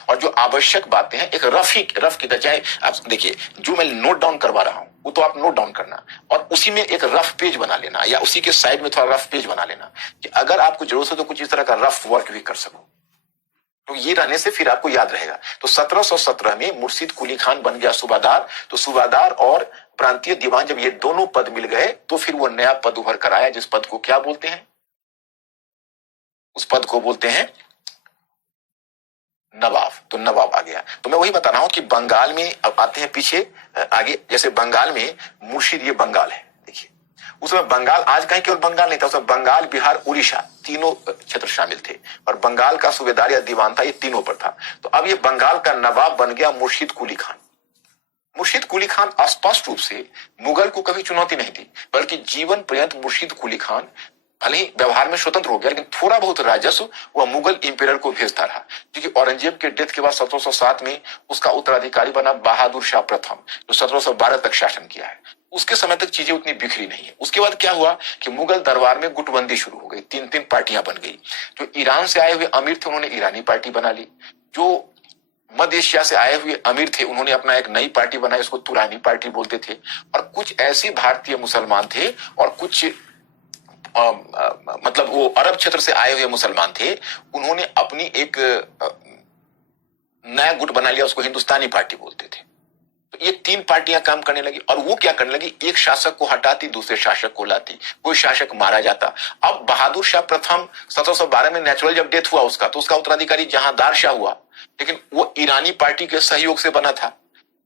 और जो आवश्यक बातें हैं एक रफ की तरह, आप देखिए जो मैं नोट डाउन करवा रहा हूं वो तो आप नोट डाउन करना, और उसी में एक रफ पेज बना लेना, या उसी के साइड में थोड़ा रफ पेज बना लेना, कि अगर आपको जरूरत हो तो कुछ इस तरह का रफ वर्क भी कर सको। तो ये रहने से फिर आपको याद रहेगा। तो 1717 में मुर्शीद कुली खान बन गया सूबादार। तो सूबादार और प्रांतीय दीवान जब ये दोनों पद मिल गए, तो फिर वो नया पद उभर कर आया, जिस पद को क्या बोलते हैं? उस पद को बोलते हैं नवाब। तो नवाब आ गया। तो मैं वही बता रहा हूं कि बंगाल में, अब आते हैं पीछे आगे, जैसे बंगाल में मुर्शीद, ये बंगाल है, देखिए उसमें बंगाल आज कहीं केवल बंगाल नहीं था, उसमें बंगाल, बिहार, उड़ीसा तीनों क्षेत्र शामिल थे, और बंगाल का सूबेदार या दीवान था, ये तीनों पर था। तो अब ये बंगाल का नवाब बन गया मुर्शीद कुली खान। मुर्शीद कुली खान स्पष्ट रूप से मुगल को कभी चुनौती नहीं दी, बल्कि जीवन पर्यंत मुर्शीद कुली खान भले ही व्यवहार में स्वतंत्र हो गया, लेकिन थोड़ा बहुत राजस्व वह मुगल इंपेरर को भेजता रहा। क्योंकि औरंगजेब के डेथ के बाद 1707 में उसका उत्तराधिकारी बना बहादुर शाह प्रथम, जो 1712 तक शासन किया है। उसके समय तक चीजें उतनी बिखरी नहीं है। उसके बाद क्या हुआ कि मुगल दरबार में गुटबंदी शुरू हो गई, तीन तीन पार्टियां बन गई। जो ईरान से आए हुए अमीर थे उन्होंने ईरानी पार्टी बना ली, जो मध्य एशिया से आए हुए अमीर थे उन्होंने अपना एक नई पार्टी बनाई, उसको तुरानी पार्टी बोलते थे। और कुछ ऐसे भारतीय मुसलमान थे और कुछ मतलब वो अरब क्षेत्र से आए हुए मुसलमान थे, उन्होंने अपनी एक नया गुट बना लिया, उसको हिंदुस्तानी पार्टी बोलते थे। तो ये तीन पार्टियां काम करने लगी, और वो क्या करने लगी, एक शासक को हटाती, दूसरे शासक को लाती, कोई शासक मारा जाता। अब बहादुर शाह प्रथम 1712 में नेचुरल जब डेथ हुआ उसका, तो उसका उत्तराधिकारी जहांदार शाह हुआ, लेकिन वो ईरानी पार्टी के सहयोग से बना था।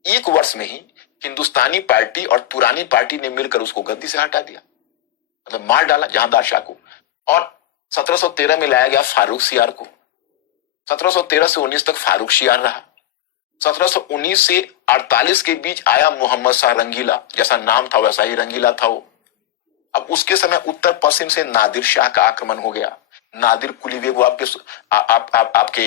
एक वर्ष में ही हिंदुस्तानी पार्टी और तुरानी पार्टी ने मिलकर उसको गद्दी से हटा दिया, मतलब मार डाला जहांदार शाह को। और 1713 में लाया गया फारूक सियार को। 1713 से 19 तक फारूक सियार रहा। 1719 से 48 के बीच आया मोहम्मद शाह रंगीला, जैसा नाम था वैसा ही रंगीला था वो। अब उसके समय उत्तर पश्चिम से नादिर शाह का आक्रमण हो गया। नादिर कुली बेग, वो आपके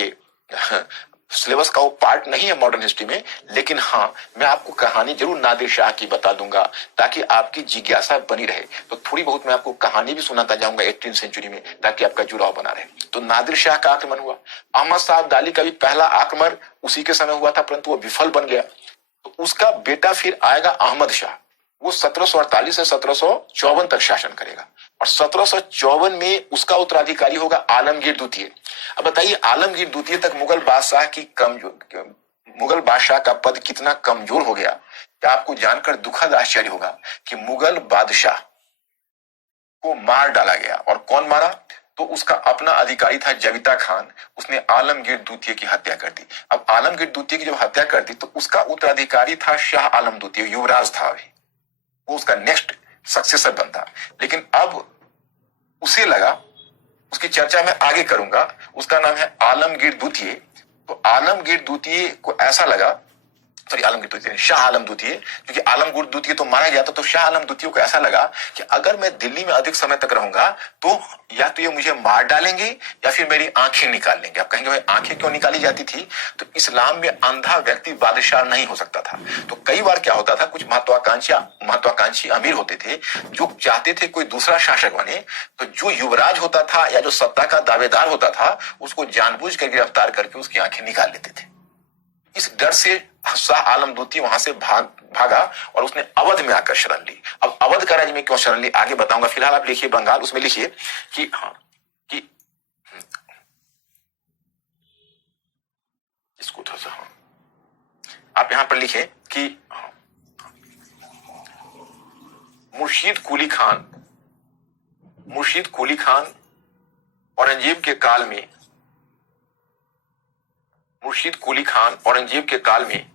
सिलेबस का वो पार्ट नहीं है मॉडर्न हिस्ट्री में, लेकिन हाँ मैं आपको कहानी जरूर नादिर शाह की बता दूंगा ताकि आपकी जिज्ञासा बनी रहे। तो थोड़ी बहुत मैं आपको कहानी भी सुनाता जाऊंगा 18वीं सेंचुरी में, ताकि आपका जुड़ाव बना रहे। तो नादिर शाह का आक्रमण हुआ। अहमद शाह अब्दाली का भी पहला आक्रमण उसी के समय हुआ था, परंतु वो विफल बन गया। तो उसका बेटा फिर आएगा अहमद शाह, वो 1748 से 1754 तक शासन करेगा, और 1754 में उसका उत्तराधिकारी होगा आलमगीर द्वितीय। अब बताइए आलमगीर द्वितीय तक मुगल बादशाह का पद कितना कमजोर हो गया। क्या आपको जानकर दुखद आश्चर्य होगा कि मुगल बादशाह को मार डाला गया। और कौन मारा? तो उसका अपना अधिकारी था जविता खान, उसने आलमगीर द्वितीय की हत्या कर दी। अब आलमगीर द्वितीय की जब हत्या कर दी तो उसका उत्तराधिकारी था शाह आलम द्वितीय, युवराज था अभी, वो उसका नेक्स्ट सक्सेसर बनता। लेकिन अब उसे लगा, उसकी चर्चा मैं आगे करूंगा, उसका नाम है आलमगीर द्वितीय। तो आलमगीर द्वितीय को ऐसा लगा, सॉरी आलमगीर द्वितीय, शाह आलम द्वितीय, क्योंकि आलमगीर द्वितीय तो मारा गया था, तो शाह आलम द्वितीय को ऐसा लगा कि अगर मैं दिल्ली में अधिक समय तक रहूंगा तो या तो ये मुझे मार डालेंगे या फिर मेरी आंखें निकाल लेंगे। आप कहेंगे भाई आंखें क्यों निकाली जाती थी? तो इस्लाम में अंधा व्यक्ति बादशाह नहीं हो सकता था। तो कई बार क्या होता था, कुछ महत्वाकांक्षी अमीर होते थे जो चाहते थे कोई दूसरा शासक बने, तो जो युवराज होता था या जो सत्ता का दावेदार होता था उसको जानबूझ कर गिरफ्तार करके उसकी आंखें निकाल लेते थे। इस डर से शाह आलम द्वितीय वहां से भागा और उसने अवध में आकर शरण ली। अब अवध का राज्य में क्यों शरण ली आगे बताऊंगा, फिलहाल आप लिखिए बंगाल, उसमें लिखिए कि इसको थोड़ा सा आप यहां पर लिखे कि मुर्शीद कुली खान औरंगजेब के काल में, मुर्शीद कुली खान औरंगजेब के काल में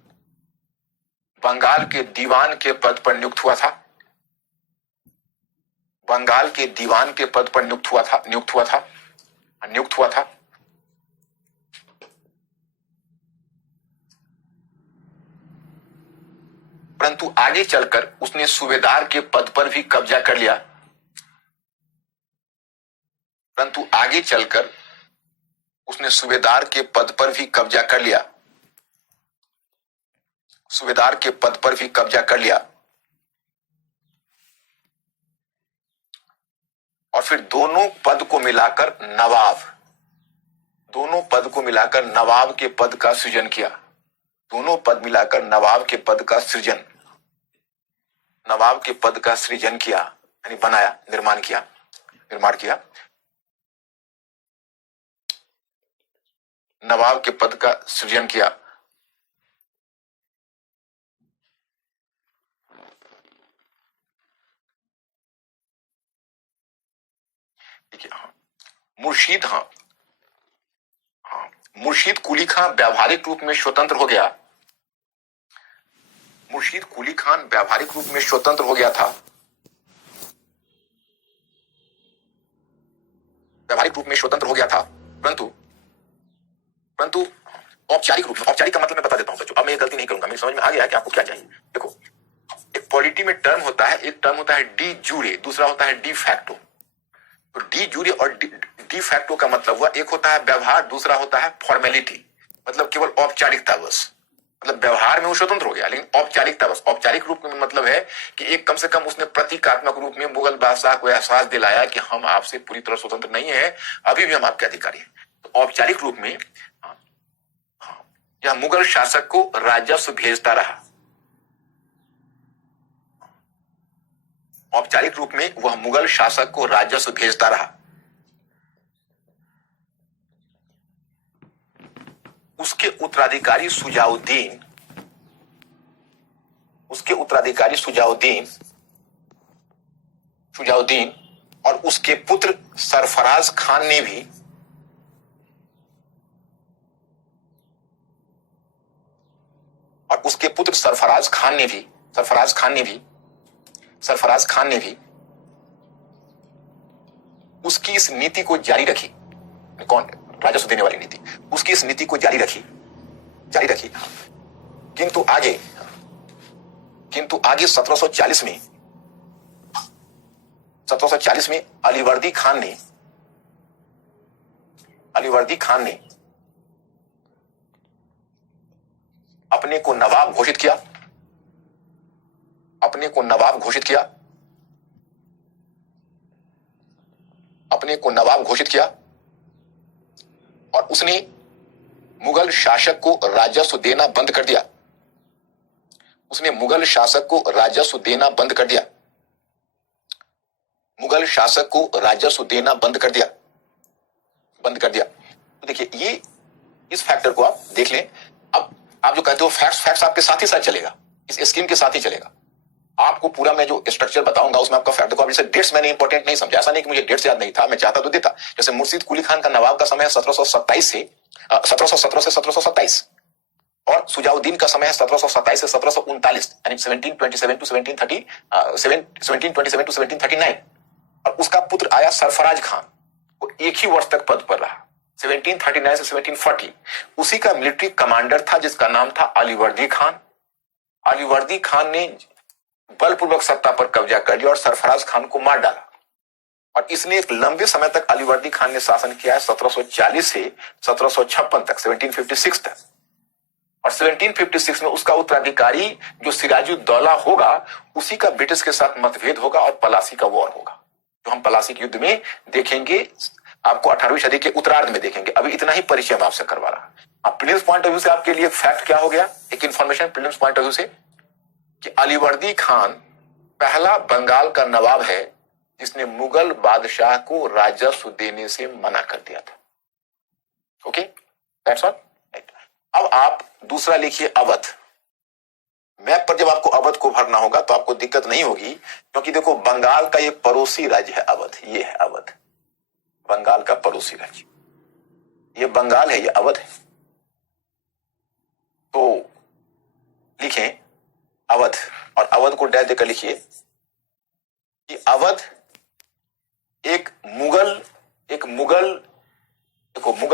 बंगाल के दीवान के पद पर नियुक्त हुआ था। बंगाल के दीवान के पद पर नियुक्त हुआ था। परंतु आगे चलकर उसने सूबेदार के पद पर भी कब्जा कर लिया। सूबेदार के पद पर भी कब्जा कर लिया। और फिर दोनों पद को मिलाकर नवाब के पद का सृजन किया। यानी बनाया, निर्माण किया। नवाब के पद का सृजन किया। मुर्शीद कुली खान व्यावहारिक रूप में स्वतंत्र हो गया। था। परंतु औपचारिक रूप में, औपचारिक का मतलब मैं बता देता हूं बच्चों, अब मैं ये गलती नहीं करूंगा, मेरी समझ में आ गया है कि आपको क्या चाहिए। देखो, एक पॉलिटी में टर्म होता है, एक टर्म होता है डी जूरे, दूसरा होता है डी फैक्टो। तो डी जूरे और डी फैक्टो का मतलब हुआ, एक होता है व्यवहार, दूसरा होता है फॉर्मेलिटी, मतलब केवल औपचारिकता बस। मतलब व्यवहार में वो स्वतंत्र हो गया, लेकिन औपचारिकता बस। औपचारिक रूप में मतलब है कि एक कम से कम उसने प्रतीकात्मक रूप में मुगल बादशाह को एहसास दिलाया कि हम आपसे पूरी तरह स्वतंत्र नहीं है, अभी भी हम आपके अधिकारी हैं। तो औपचारिक रूप में यह मुगल शासक को राजस्व भेजता रहा। औपचारिक रूप में वह मुगल शासक को राजस्व भेजता रहा। उसके उत्तराधिकारी सुजाउद्दीन और उसके पुत्र सरफराज खान ने भी उसकी इस नीति को जारी रखी। कौन? राजस्व देने वाली नीति। उसकी इस नीति को जारी रखी। किंतु आगे 1740 में अलीवर्दी खान ने अपने को नवाब घोषित किया और उसने मुगल शासक को राजस्व देना बंद कर दिया। तो देखिए, ये इस फैक्टर को आप देख लें। अब आप जो कहते हो फैक्ट्स आपके साथ ही साथ चलेगा, इस स्कीम के साथ ही चलेगा। आपको पूरा मैं जो स्ट्रक्चर बताऊंगा उसमें आपका फैक्ट। देखो, अब जैसे डेट्स मैंने इंपॉर्टेंट नहीं समझा, ऐसा नहीं कि मुझे डेट्स याद नहीं था, मैं चाहता तो देता। जैसे मुर्शीद कुली खान का नवाब का समय है 1717 से 1727 और सुजाउद्दीन का समय है 1727 से 1739, यानी 1727 टू 1739। और उसका पुत्र आया सरफराज खान, वो एक ही वर्ष तक पद पर रहा, 1739 से 1740। उसी का मिलिट्री कमांडर था जिसका नाम था अलीवर्दी खान ने बलपूर्वक सत्ता पर कब्जा कर लिया और सरफराज खान को मार डाला। और इसने एक लंबे समय तक अलीवर्दी खान ने शासन किया है, 1740 से 1756 तक, 1756 तक। और 1756 में उसका उत्तराधिकारी जो सिराजुद्दौला होगा, उसी का ब्रिटिश के साथ मतभेद होगा और पलासी का वॉर होगा, जो हम पलासी के युद्ध में देखेंगे, आपको 18वीं सदी के उत्तरार्ध में देखेंगे। अभी इतना ही परिचय मैं आपसे करवा रहा। प्रीलिम्स पॉइंट ऑफ व्यू से आपके लिए फैक्ट क्या हो गया, एक information prelims point of view से, कि अलीवर्दी खान पहला बंगाल का नवाब है जिसने मुगल बादशाह को राजस्व देने से मना कर दिया था। Okay, that's all. अब आप दूसरा लिखिए, अवध। मैप पर जब आपको अवध को भरना होगा तो आपको दिक्कत नहीं होगी, क्योंकि देखो बंगाल का ये पड़ोसी राज्य है अवध, ये है अवध, बंगाल का पड़ोसी राज्य, ये बंगाल है, ये अवध है। तो लिखें अवध, और अवध को डैश देकर लिखिए कि अवध एक मुगल देखो मुगल,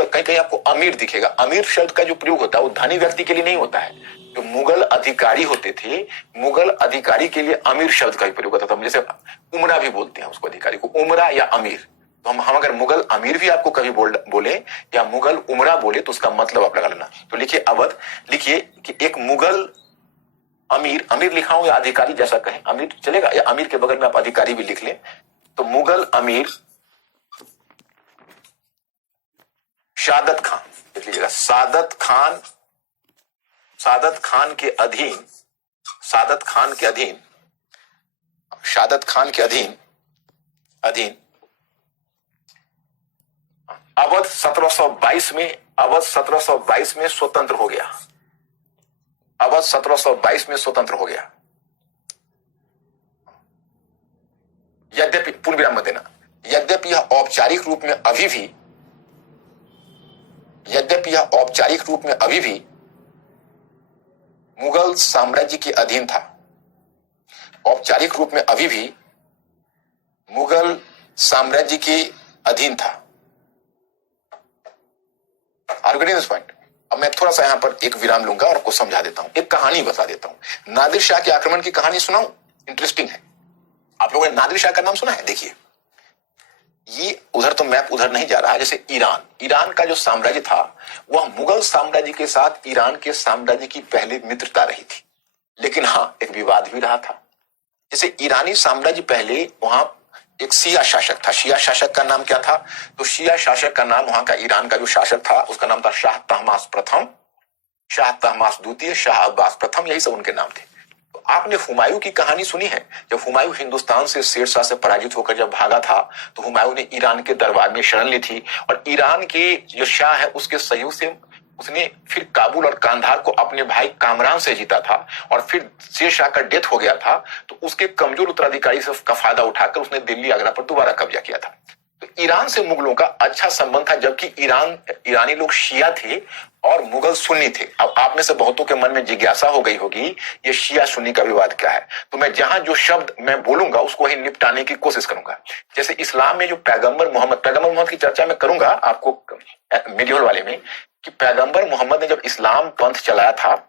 कहीं कहीं आपको अमीर दिखेगा, अमीर शब्द का जो प्रयोग होता है वो धनी व्यक्ति के लिए नहीं होता है। जो मुगल अधिकारी होते थे, मुगल अधिकारी के लिए अमीर शब्द का भी प्रयोग होता था, जैसे उमरा भी बोलते हैं उसको, अधिकारी को उमरा या अमीर। तो हम अगर मुगल अमीर भी आपको कभी बोले या मुगल उमरा बोले तो उसका मतलब आप लगा लेना। तो लिखिए अवध, लिखिए कि एक मुगल अमीर, अमीर लिखा हो या अधिकारी जैसा कहें, अमीर चलेगा, या अमीर के बगल में आप अधिकारी भी लिख लें। तो मुगल अमीर शादत खान, देख लीजिएगा, सादत खान के अधीन, शादत खान के अधीन अवध 1722 में स्वतंत्र हो गया। अवध 1722 में स्वतंत्र हो गया। यद्यपि, पूर्ण विराम मत देना, यद्यपि यह औपचारिक रूप में अभी भी मुगल साम्राज्य के अधीन था। औपचारिक रूप में अभी भी मुगल साम्राज्य के अधीन था। Are you getting this point? अब मैं थोड़ा सा यहां पर एक विराम लूंगा और आपको समझा देता हूं, एक कहानी बता देता हूं। नादिर शाह के आक्रमण की कहानी सुनाऊं, इंटरेस्टिंग है। आप लोगों ने नादिर शाह का नाम सुना है? देखिए ये उधर तो मैप उधर नहीं जा रहा है, जैसे ईरान का जो साम्राज्य था वह मुगल साम्राज्य के साथ ईरान के साम्राज्य की पहले मित्रता रही थी, लेकिन हाँ एक विवाद भी रहा था। जैसे ईरानी साम्राज्य पहले वहां एक शिया शासक था, शिया शासक का नाम क्या था? तो शिया शासक का नाम, वहां का ईरान का जो शासक था उसका नाम था शाह तहमास प्रथम, शाह तहमास द्वितीय, शाह अब्बास प्रथम, यही सब उनके नाम थे। तो आपने हुमायूं की कहानी सुनी है? जब हुमायूं हिंदुस्तान से शेरशाह से पराजित होकर जब भागा था तो हुमायूं ने ईरान के दरबार में शरण ली थी, और ईरान के जो शाह है उसके सहयोग से उसने फिर काबुल और कांधार को अपने भाई कामरान से जीता था, और फिर शेरशाह का डेथ हो गया था तो उसके कमजोर उत्तराधिकारी से का फायदा उठाकर उसने दिल्ली आगरा पर दोबारा कब्जा किया था। तो ईरान से मुगलों का अच्छा संबंध था, जबकि ईरानी लोग शिया थे और मुगल सुन्नी थे। अब आप में से बहुतों के मन में जिज्ञासा हो गई होगी ये शिया सुन्नी का विवाद क्या है, तो मैं जहां जो शब्द मैं बोलूंगा उसको ही निपटाने की कोशिश करूंगा। जैसे इस्लाम में जो पैगंबर मोहम्मद की चर्चा मैं करूंगा आपको मीडियल वाले में, कि पैगंबर मोहम्मद ने जब इस्लाम पंथ चलाया था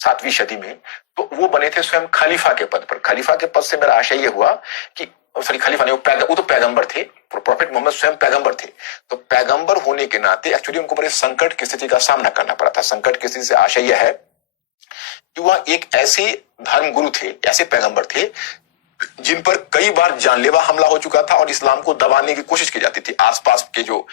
7वीं सदी में, तो वो बने थे स्वयं खलीफा के पद पर। खलीफा के पद से मेरा आशय ये हुआ कि खलीफा नहीं, वो तो पैगंबर थे, प्रोफेट मोहम्मद स्वयं पैगंबर थे। तो पैगंबर होने के नाते एक्चुअली उनको बड़े संकट की स्थिति का सामना करना पड़ा था। संकट की स्थिति से आशय यह है कि वह एक ऐसे धर्म गुरु थे, ऐसे पैगंबर थे जिन पर कई बार जानलेवा हमला हो चुका था और इस्लाम को दबाने की कोशिश की जाती थी आसपास के जो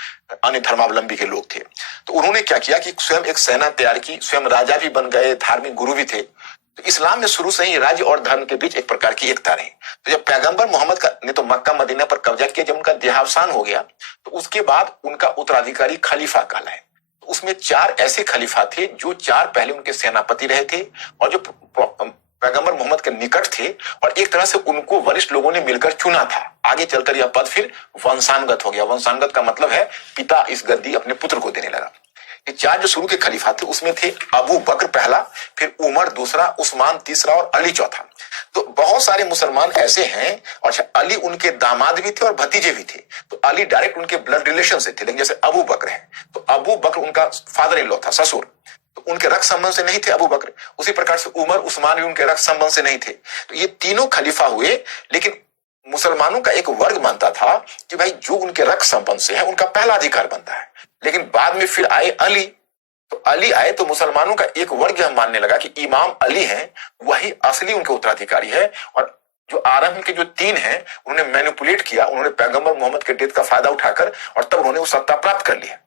अन्य धर्मावलंबी के लोग थे। तो उन्होंने क्या किया कि स्वयं एक सेना तैयार की, स्वयं राजा भी बन गए, धार्मिक गुरु भी थे। तो इस्लाम में शुरू से ही राज्य और धर्म के बीच एक प्रकार की एकता रही। तो जब पैगंबर मोहम्मद ने तो मक्का मदीना पर कब्जा किया, जब उनका देहावसान हो गया तो उसके बाद उनका उत्तराधिकारी खलीफा कहलाए। तो उसमें 4 ऐसे खलीफा थे जो 4 पहले उनके सेनापति रहे थे और जो पैगंबर मोहम्मद के निकट थे, और एक तरह से उनको वरिष्ठ लोगों ने मिलकर चुना था। आगे चलकर यह पद फिर वंशानुगत हो गया। वंशानुगत का मतलब है पिता इस गद्दी अपने पुत्र को देने लगा। ये 4 जो शुरू के खलीफा थे उसमें थे अबू बकर पहला, फिर उमर दूसरा, उस्मान तीसरा और अली चौथा। तो बहुत सारे मुसलमान ऐसे हैं, और अली उनके दामाद भी थे और भतीजे भी थे। तो अली डायरेक्ट उनके ब्लड रिलेशन से थे, लेकिन जैसे अबू बकर है तो अबू बकर उनका फादर इन लॉ था, ससुर, तो उनके रक्त संबंध से नहीं थे अबू बकर। उसी प्रकार से उमर उस्मान भी उनके रक्त संबंध से नहीं थे। तो ये तीनों खलीफा हुए, लेकिन मुसलमानों का एक वर्ग मानता था कि भाई जो उनके रक्त संबंध से है उनका पहला अधिकार बनता है। लेकिन बाद में फिर आए अली, तो अली आए तो मुसलमानों का एक वर्ग यह मानने लगा कि इमाम अली हैं वही असली उनके उत्तराधिकारी है, और जो आरंभ के जो 3 हैं उन्होंने मैनिपुलेट किया, उन्होंने पैगंबर मोहम्मद के डेथ का फायदा उठाकर और तब उन्होंने वो सत्ता प्राप्त कर लिया।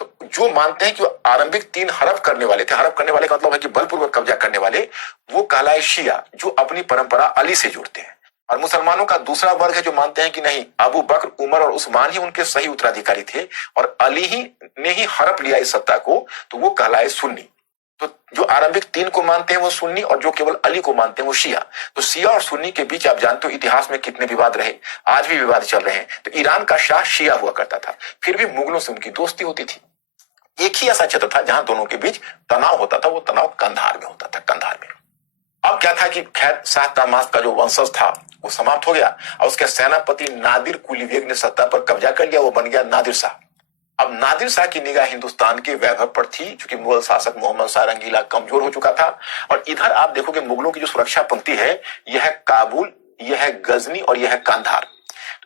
तो जो मानते हैं कि आरंभिक 3 हड़प करने वाले थे, हड़प करने वाले का मतलब है कि बलपूर्वक कब्जा करने वाले, वो कहलाए शिया, जो अपनी परंपरा अली से जुड़ते हैं। और मुसलमानों का दूसरा वर्ग है जो मानते हैं कि नहीं, अबू बकर, उमर और उस्मान ही उनके सही उत्तराधिकारी थे और अली ही ने ही हड़प लिया इस सत्ता को, तो वो कहलाए सुन्नी। तो जो आरंभिक 3 को मानते हैं वो सुन्नी, और जो केवल अली को मानते हैं वो शिया। तो शिया और सुन्नी के बीच आप जानते हो इतिहास में कितने विवाद रहे, आज भी विवाद चल रहे हैं। तो ईरान का शाह शिया हुआ करता था, फिर भी मुगलों से उनकी दोस्ती होती थी। एक ही ऐसा क्षेत्र था जहां दोनों के बीच तनाव होता था, वो तनाव कंधार में होता था, कंधार में। अब क्या था कि खैर शाह तहमास्प का जो वंशज था वो समाप्त हो गया, और उसके सेनापति नादिर कुली बेग ने सत्ता पर कब्जा कर लिया, वो बन गया नादिर शाह। अब नादिर शाह की निगाह हिंदुस्तान के वैभव पर थी, क्योंकि मुगल शासक मोहम्मद शाह रंगीला कमजोर हो चुका था। और इधर आप देखोगे मुगलों की जो सुरक्षा पंक्ति है, यह है काबुल, यह है गजनी और यह है कांधार।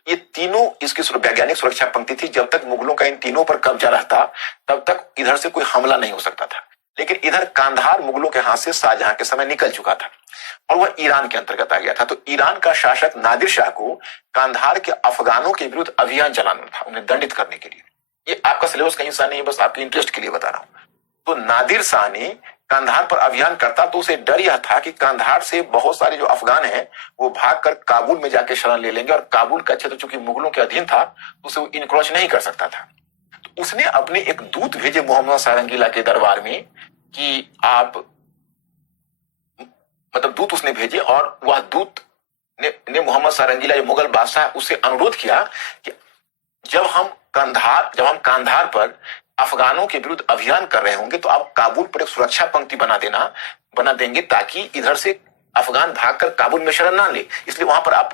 ये तीनों इसकी वैज्ञानिक सुरक्षा पंक्ति थी। जब तक मुगलों का इन तीनों पर कब्जा रहता तब तक इधर से कोई हमला नहीं हो सकता था। लेकिन इधर कांधार मुगलों के हाथ से शाहजहां के समय निकल चुका था और वह ईरान के अंतर्गत आ गया था। तो ईरान का शासक नादिर शाह को कांधार के अफगानों के विरुद्ध अभियान चलाना था, उन्हें दंडित करने के लिए। ये आपका सिलेबस का हिस्सा नहीं है, बस आपके इंटरेस्ट के लिए बता रहा हूं। तो नादिर शाह ने कांधार पर अभियान करता तो उसे डर यह था कि कांधार से बहुत सारे जो अफगान हैं वो भागकर काबुल में जाके शरण ले लेंगे, और काबुल का क्षेत्र चूंकि मुगलों के अधीन था तो उसे वो इनक्रोच नहीं कर सकता था। तो उसने अपने एक दूत भेजे मोहम्मद शाह रंगीला के दरबार में कि आप, मतलब दूत उसने भेजे, और वह दूत ने मोहम्मद शाह रंगीला जो मुगल बादशाह उससे अनुरोध किया कि जब हम कांधार पर अफगानों के विरुद्ध अभियान कर रहे होंगे तो आप काबुल पर एक सुरक्षा पंक्ति बना देंगे, ताकि इधर से अफगान भागकर काबुल में शरण ना ले। इसलिए वहां पर आप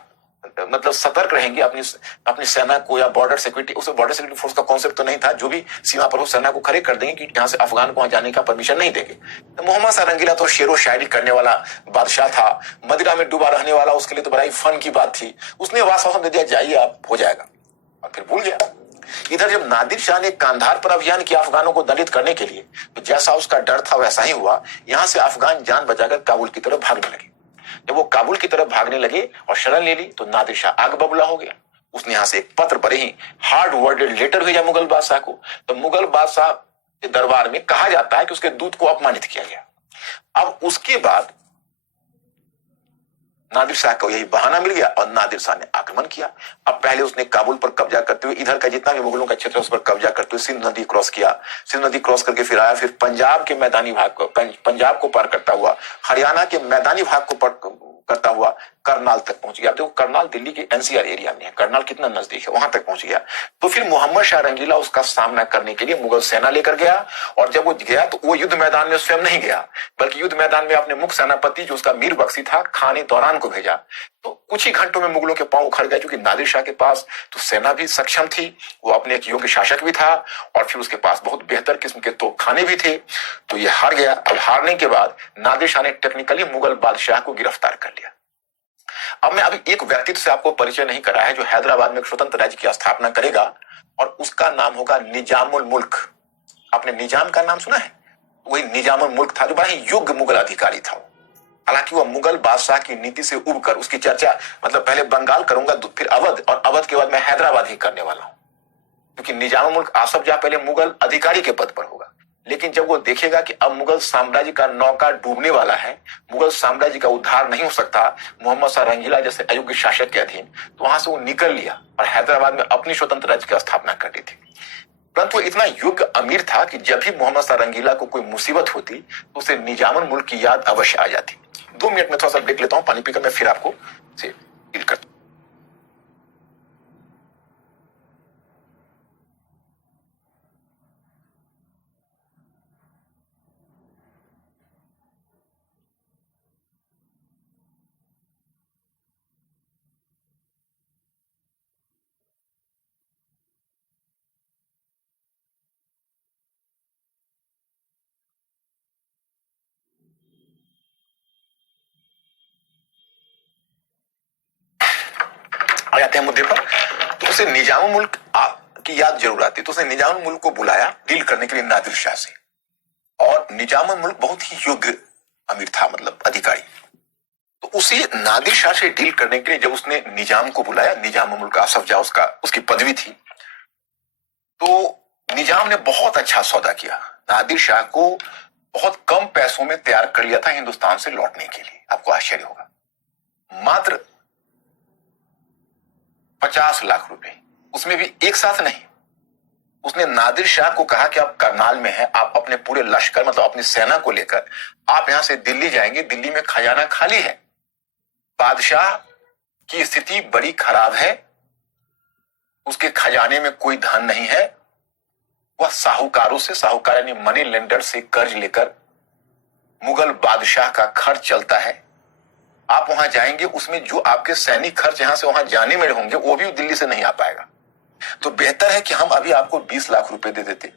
मतलब सतर्क रहेंगे अपनी सेना को, या बॉर्डर सिक्योरिटी, उस बॉर्डर सिक्योरिटी फोर्स का कॉन्सेप्ट तो नहीं था, जो भी सीमा पर हो सेना को खड़े कर देंगे कि यहाँ से अफगान को वहां जाने का परमिशन नहीं देंगे। तो मोहम्मद शाह रंगीला तो शेरो शायरी करने वाला बादशाह था, मदिरा में डूबा रहने वाला, उसके लिए तो बड़ा ही फन की बात थी। उसने आश्वासन दे दिया जाइए आप, हो जाएगा, और फिर भूल गया। इधर जब नादिर शाह ने कांधार पर अभियान किया अफगानों को दंडित करने के लिए, तो जैसा उसका डर था वैसा ही हुआ। यहां से अफगान जान बचाकर काबुल की तरफ भागने लगे। जब वो काबुल की तरफ भागने लगे और शरण ले ली तो नादिर शाह आग बबूला हो गया। उसने यहां से एक पत्र, बड़े ही हार्ड वर्डेड लेटर भेजा मुगल बादशाह को। तो मुगल बादशाह के दरबार में कहा जाता है कि उसके दूत को अपमानित किया गया। अब उसके बाद नादिर शाह को यही बहाना मिल गया और नादिर शाह ने आक्रमण किया। अब पहले उसने काबुल पर कब्जा करते हुए इधर का जितना भी मुगलों का क्षेत्र उस पर कब्जा करते हुए सिंध नदी क्रॉस किया, सिंध नदी क्रॉस करके फिर आया, फिर पंजाब के मैदानी भाग को, पंजाब को पार करता हुआ हरियाणा के मैदानी भाग को करता हुआ करनाल तक पहुंच गया। देखो करनाल दिल्ली के एनसीआर एरिया में है, करनाल कितना नजदीक है, वहां तक पहुंच गया। तो फिर मोहम्मद शाह रंगीला उसका सामना करने के लिए मुगल सेना लेकर गया, और जब वो गया तो वो युद्ध मैदान में स्वयं नहीं गया, बल्कि युद्ध मैदान में अपने मुख्य सेनापति जो उसका मीर बख्शी था, खान दौरान को भेजा। तो कुछ ही घंटों में मुगलों के पांव उखड़ गए, क्योंकि नादिर शाह के पास तो सेना भी सक्षम थी, वो अपने एक योग्य शासक भी था, और फिर उसके पास बहुत बेहतर किस्म के तोपखाने भी थे। तो ये हार गया। अब हारने के बाद नादिर शाह ने टेक्निकली मुगल बादशाह को गिरफ्तार कर लिया। अब मैं अभी एक व्यक्तित्व से आपको परिचय नहीं करा है जो हैदराबाद में एक स्वतंत्र राज्य की स्थापना करेगा, और उसका नाम होगा निजामुल मुल्क। आपने निजाम का नाम सुना है? वही निजामुल मुल्क था, जो बड़ा ही योग्य मुगल अधिकारी था। हालांकि वह मुगल बादशाह की नीति से उबकर, उसकी चर्चा मतलब पहले बंगाल करूंगा, फिर अवध, और अवध के बाद मैं हैदराबाद ही करने वाला हूं, क्योंकि निजामुल मुल्क आसफ जाह पहले मुगल अधिकारी के पद पर होगा। लेकिन जब वो देखेगा कि अब मुगल साम्राज्य का नौका डूबने वाला है, मुगल साम्राज्य का उद्धार नहीं हो सकता मोहम्मद शाह रंगीला जैसे अयोग्य शासक के अधीन, तो वहां से वो निकल लिया और हैदराबाद में अपनी स्वतंत्र राज्य की स्थापना कर दी थी। परंतु वो इतना योग्य अमीर था कि जब भी मोहम्मद शाह रंगीला को कोई मुसीबत होती तो उसे निजामुल मुल्क की याद अवश्य आ जाती। 2 मिनट में थोड़ा सा ब्रेक लेता हूं, पानी पीकर मैं फिर आपको से डील करता हूं। आ जाते हैं मुद्दे पर। तो उसे निजामुल मुल्क की याद जरूर आती, तो उसने निजामुल मुल्क को बुलाया डील करने के लिए नादिर शाह से। और निजामुल मुल्क बहुत ही योग्य अमीर था, मतलब अधिकारी। तो उसी नादिर शाह से डील करने के लिए जब उसने निजाम को बुलाया, निजामुल मुल्क आसफ जाह उसकी पदवी थी, तो निजाम ने बहुत अच्छा सौदा किया। नादिर शाह को बहुत कम पैसों में तैयार कर लिया था हिंदुस्तान से लौटने के लिए। आपको आश्चर्य होगा, मात्र 50 लाख रुपए, उसमें भी एक साथ नहीं, उसने नादिर शाह को कहा कि आप करनाल में हैं, आप अपने पूरे लश्कर मतलब अपनी सेना को लेकर आप यहां से दिल्ली जाएंगे, दिल्ली में खजाना खाली है, बादशाह की स्थिति बड़ी खराब है, उसके खजाने में कोई धन नहीं है, वह साहूकारों से, साहूकार यानी मनी लेंडर से कर्ज लेकर मुगल बादशाह का खर्च चलता है, आप वहां जाएंगे उसमें जो आपके सैनिक खर्च यहां से वहां जाने में होंगे वो भी दिल्ली से नहीं आ पाएगा, तो बेहतर है कि हम अभी आपको 20 लाख रुपए दे देते,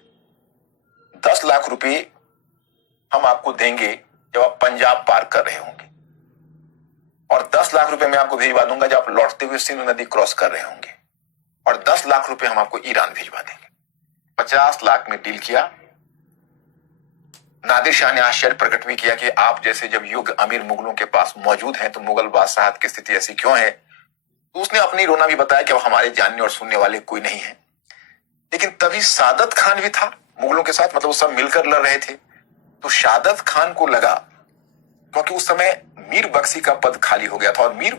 10 लाख रुपए हम आपको देंगे जब आप पंजाब पार कर रहे होंगे, और 10 लाख रुपए मैं आपको भिजवा दूंगा जब आप लौटते हुए सिंधु नदी क्रॉस कर रहे होंगे, और 10 लाख रुपए हम आपको ईरान भिजवा देंगे। 50 लाख में डील किया। नादिर शाह ने आश्चर्य प्रकट भी किया कि आप जैसे जब योग्य अमीर मुगलों के पास मौजूद हैं तो मुगल बादशाहत की स्थिति ऐसी क्यों है। तो उसने अपनी रोना भी बताया कि अब हमारे जानने और सुनने वाले कोई नहीं है। लेकिन तभी सादत खान भी था मुगलों के साथ, मतलब वो सब मिलकर लड़ रहे थे। तो सादत खान को लगा, क्योंकि उस समय मीर बख्शी का पद खाली हो गया था, और मीर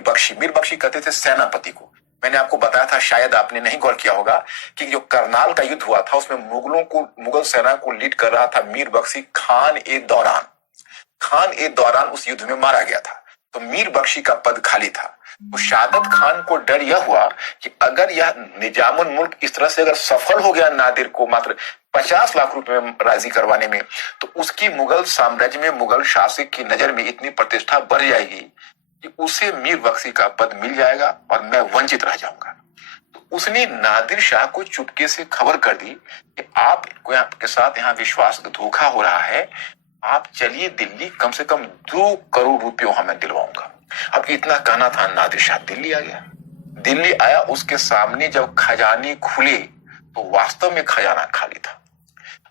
बख्शी कहते थे सेनापति को। मैंने आपको बताया था, शायद आपने नहीं गौर किया होगा, कि जो करनाल का युद्ध हुआ था उसमें मुगल सेना को लीड कर रहा था मीर बख्शी। खान ए दौरान उस युद्ध में मारा गया था, तो मीर बख्शी का पद खाली था। तो सादत खान को डर यह हुआ कि अगर यह निजामुल मुल्क इस तरह से अगर सफल हो गया नादिर को मात्र 50 लाख रुपए में राजी करवाने में, तो उसकी मुगल साम्राज्य में मुगल शासक की नजर में इतनी प्रतिष्ठा बढ़ जाएगी कि उसे मीर बख्शी का पद मिल जाएगा और मैं वंचित रह जाऊंगा। तो उसने नादिर शाह को चुपके से खबर कर दी कि आपके साथ यहाँ विश्वास धोखा हो रहा है, आप चलिए दिल्ली, कम से कम 2 करोड़ रुपयों मैं दिलवाऊंगा। अब इतना कहना था, नादिर शाह दिल्ली आ गया। दिल्ली आया, उसके सामने जब खजाने खुले तो वास्तव में खजाना खाली था।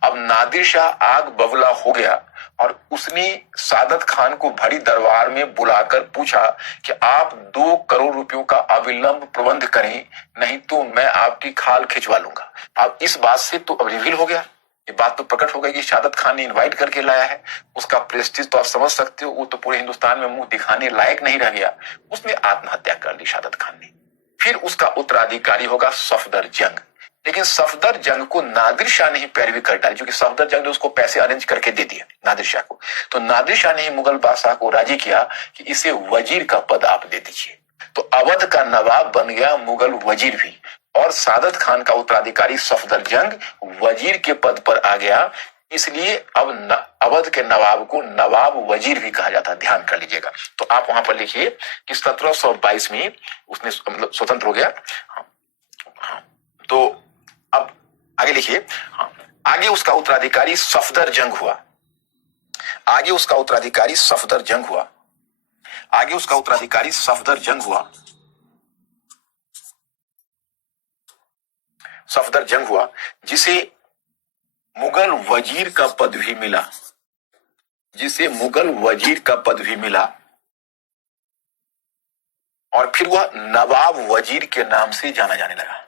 अब नादिर शाह आग बबूला हो गया और उसने सादत खान को भरी दरबार में बुलाकर पूछा कि आप 2 करोड़ रुपयों का अविलंब प्रबंध करें, नहीं तो मैं आपकी खाल खिंचवा लूंगा। अब इस बात से तो अब रिवील हो गया, ये बात तो प्रकट हो गई कि सादत खान ने इनवाइट करके लाया है। उसका प्रेस्टीज तो आप समझ सकते हो, वो तो पूरे हिंदुस्तान में मुंह दिखाने लायक नहीं रह गया। उसने आत्महत्या कर ली सादत खान ने। फिर उसका उत्तराधिकारी होगा सफदर जंग। लेकिन सफदर जंग को नादिर शाह ने ही पैरवी कर डाली, क्योंकि सफदर जंग ने उसको पैसे अरेंज करके दे दिए नादिर शाह को। तो नादिर शाह ने ही मुगल बादशाह को राजी किया कि इसे वजीर का पद आप दे दीजिए। तो अवध का नवाब बन गया मुगल वजीर भी, और सादत खान का उत्तराधिकारी सफदर जंग वजीर के पद पर आ गया। इसलिए अब अवध के नवाब को नवाब वजीर भी कहा जाता है, ध्यान कर लीजिएगा। तो आप वहां पर लिखिए कि 1722 में उसने मतलब स्वतंत्र हो गया। हाँ, तो अब आगे लिखिए। हाँ, आगे उसका उत्तराधिकारी सफदर जंग हुआ। आगे उसका उत्तराधिकारी सफदर जंग हुआ। आगे उसका उत्तराधिकारी सफदर जंग हुआ। सफदर जंग हुआ, जिसे मुगल वजीर का पद भी मिला, जिसे मुगल वजीर का पद भी मिला, और फिर वह नवाब वजीर के नाम से जाना जाने लगा।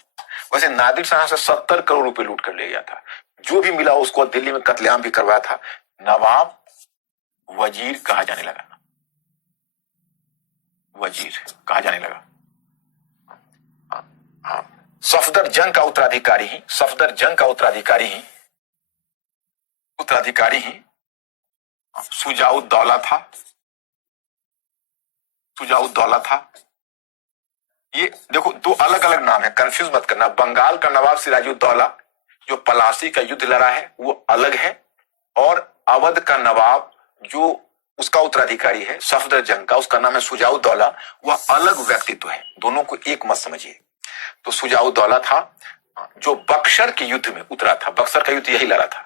वैसे नादिर शाह से 70 करोड़ रुपए लूट कर ले गया था, जो भी मिला उसको दिल्ली में कत्लेआम भी करवाया था। नवाब वजीर कहा जाने लगा, वजीर कहा जाने लगा। हाँ, सफदर जंग का उत्तराधिकारी ही सुजाउद्दौला था। ये देखो, 2 अलग अलग नाम है, कंफ्यूज मत करना। बंगाल का नवाब सिराजुद्दौला जो पलासी का युद्ध लड़ा है वो अलग है, और अवध का नवाब जो उसका उत्तराधिकारी है सफदर जंग का, उसका नाम है सुजाउद्दौला, वह अलग व्यक्तित्व है। दोनों को एक मत समझिए। तो सुजाउद्दौला था जो बक्सर के युद्ध में उतरा था। बक्सर का युद्ध यही लड़ा था,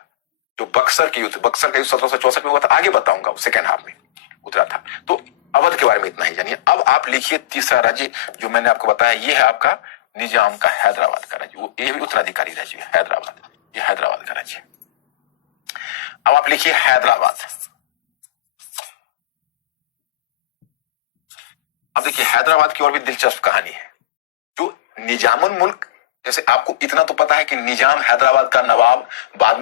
जो बक्सर का युद्ध 1764 में हुआ था, आगे बताऊंगा, सेकेंड हाफ में उतरा था। तो अवध के बारे में इतना ही जानिए। अब आप लिखिए तीसरा राज्य जो मैंने आपको बताया, ये है आपका निजाम का हैदराबाद का राज्य। वो ये भी उत्तराधिकारी राज्य है, हैदराबाद, ये हैदराबाद का राज्य। अब आप लिखिए हैदराबाद। अब देखिए हैदराबाद की और भी दिलचस्प कहानी है। जो निजामुल मुल्क, जैसे आपको इतना तो पता है कि निजाम हैदराबाद का नवाब, बाद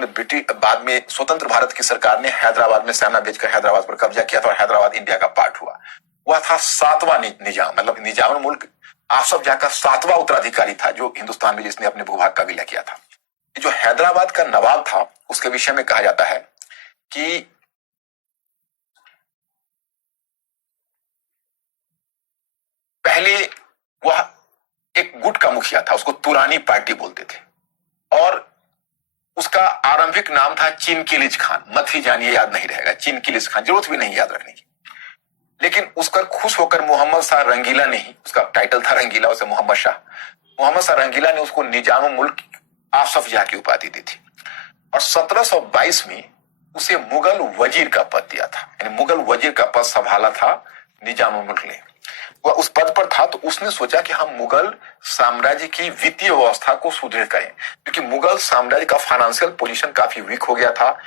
में स्वतंत्र भारत की सरकार ने हैदराबाद में सेना भेजकर हैदराबाद पर कब्जा किया था और हैदराबाद इंडिया का पार्ट हुआ। वह था 7वां निजाम, मतलब निजामुल मुल्क आसफ जाह का 7वां उत्तराधिकारी था, जो हिंदुस्तान में जिसने अपने भूभाग का विलय किया था। जो हैदराबाद का नवाब था उसके विषय में कहा जाता है कि पहले वह एक गुट का मुखिया था, उसको तुरानी पार्टी बोलते थे, और उसका आरंभिक नाम था चिनकिलिज खान। मत ही जानिए, याद नहीं रहेगा, चिनकिलिज खान, जरूरत भी नहीं याद रखने की। लेकिन उसका खुश होकर मोहम्मद शाह रंगीला ने ही, उसका टाइटल था रंगीला, उसे मोहम्मद शाह रंगीला ने उसको निजाम मुल्क आसफ जाह की उपाधि दी थी, और 1722 में उसे मुगल वजीर का पद दिया था। यानी मुगल वजीर का पद संभाला था निजाम मुल्क ने। वह उस पद पर था तो उसने सोचा कि हम मुगल साम्राज्य की वित्तीय व्यवस्था को सुदृढ़ करें, क्योंकि मुगल साम्राज्य का फाइनेंशियल पोजीशन काफी वीक हो गया था,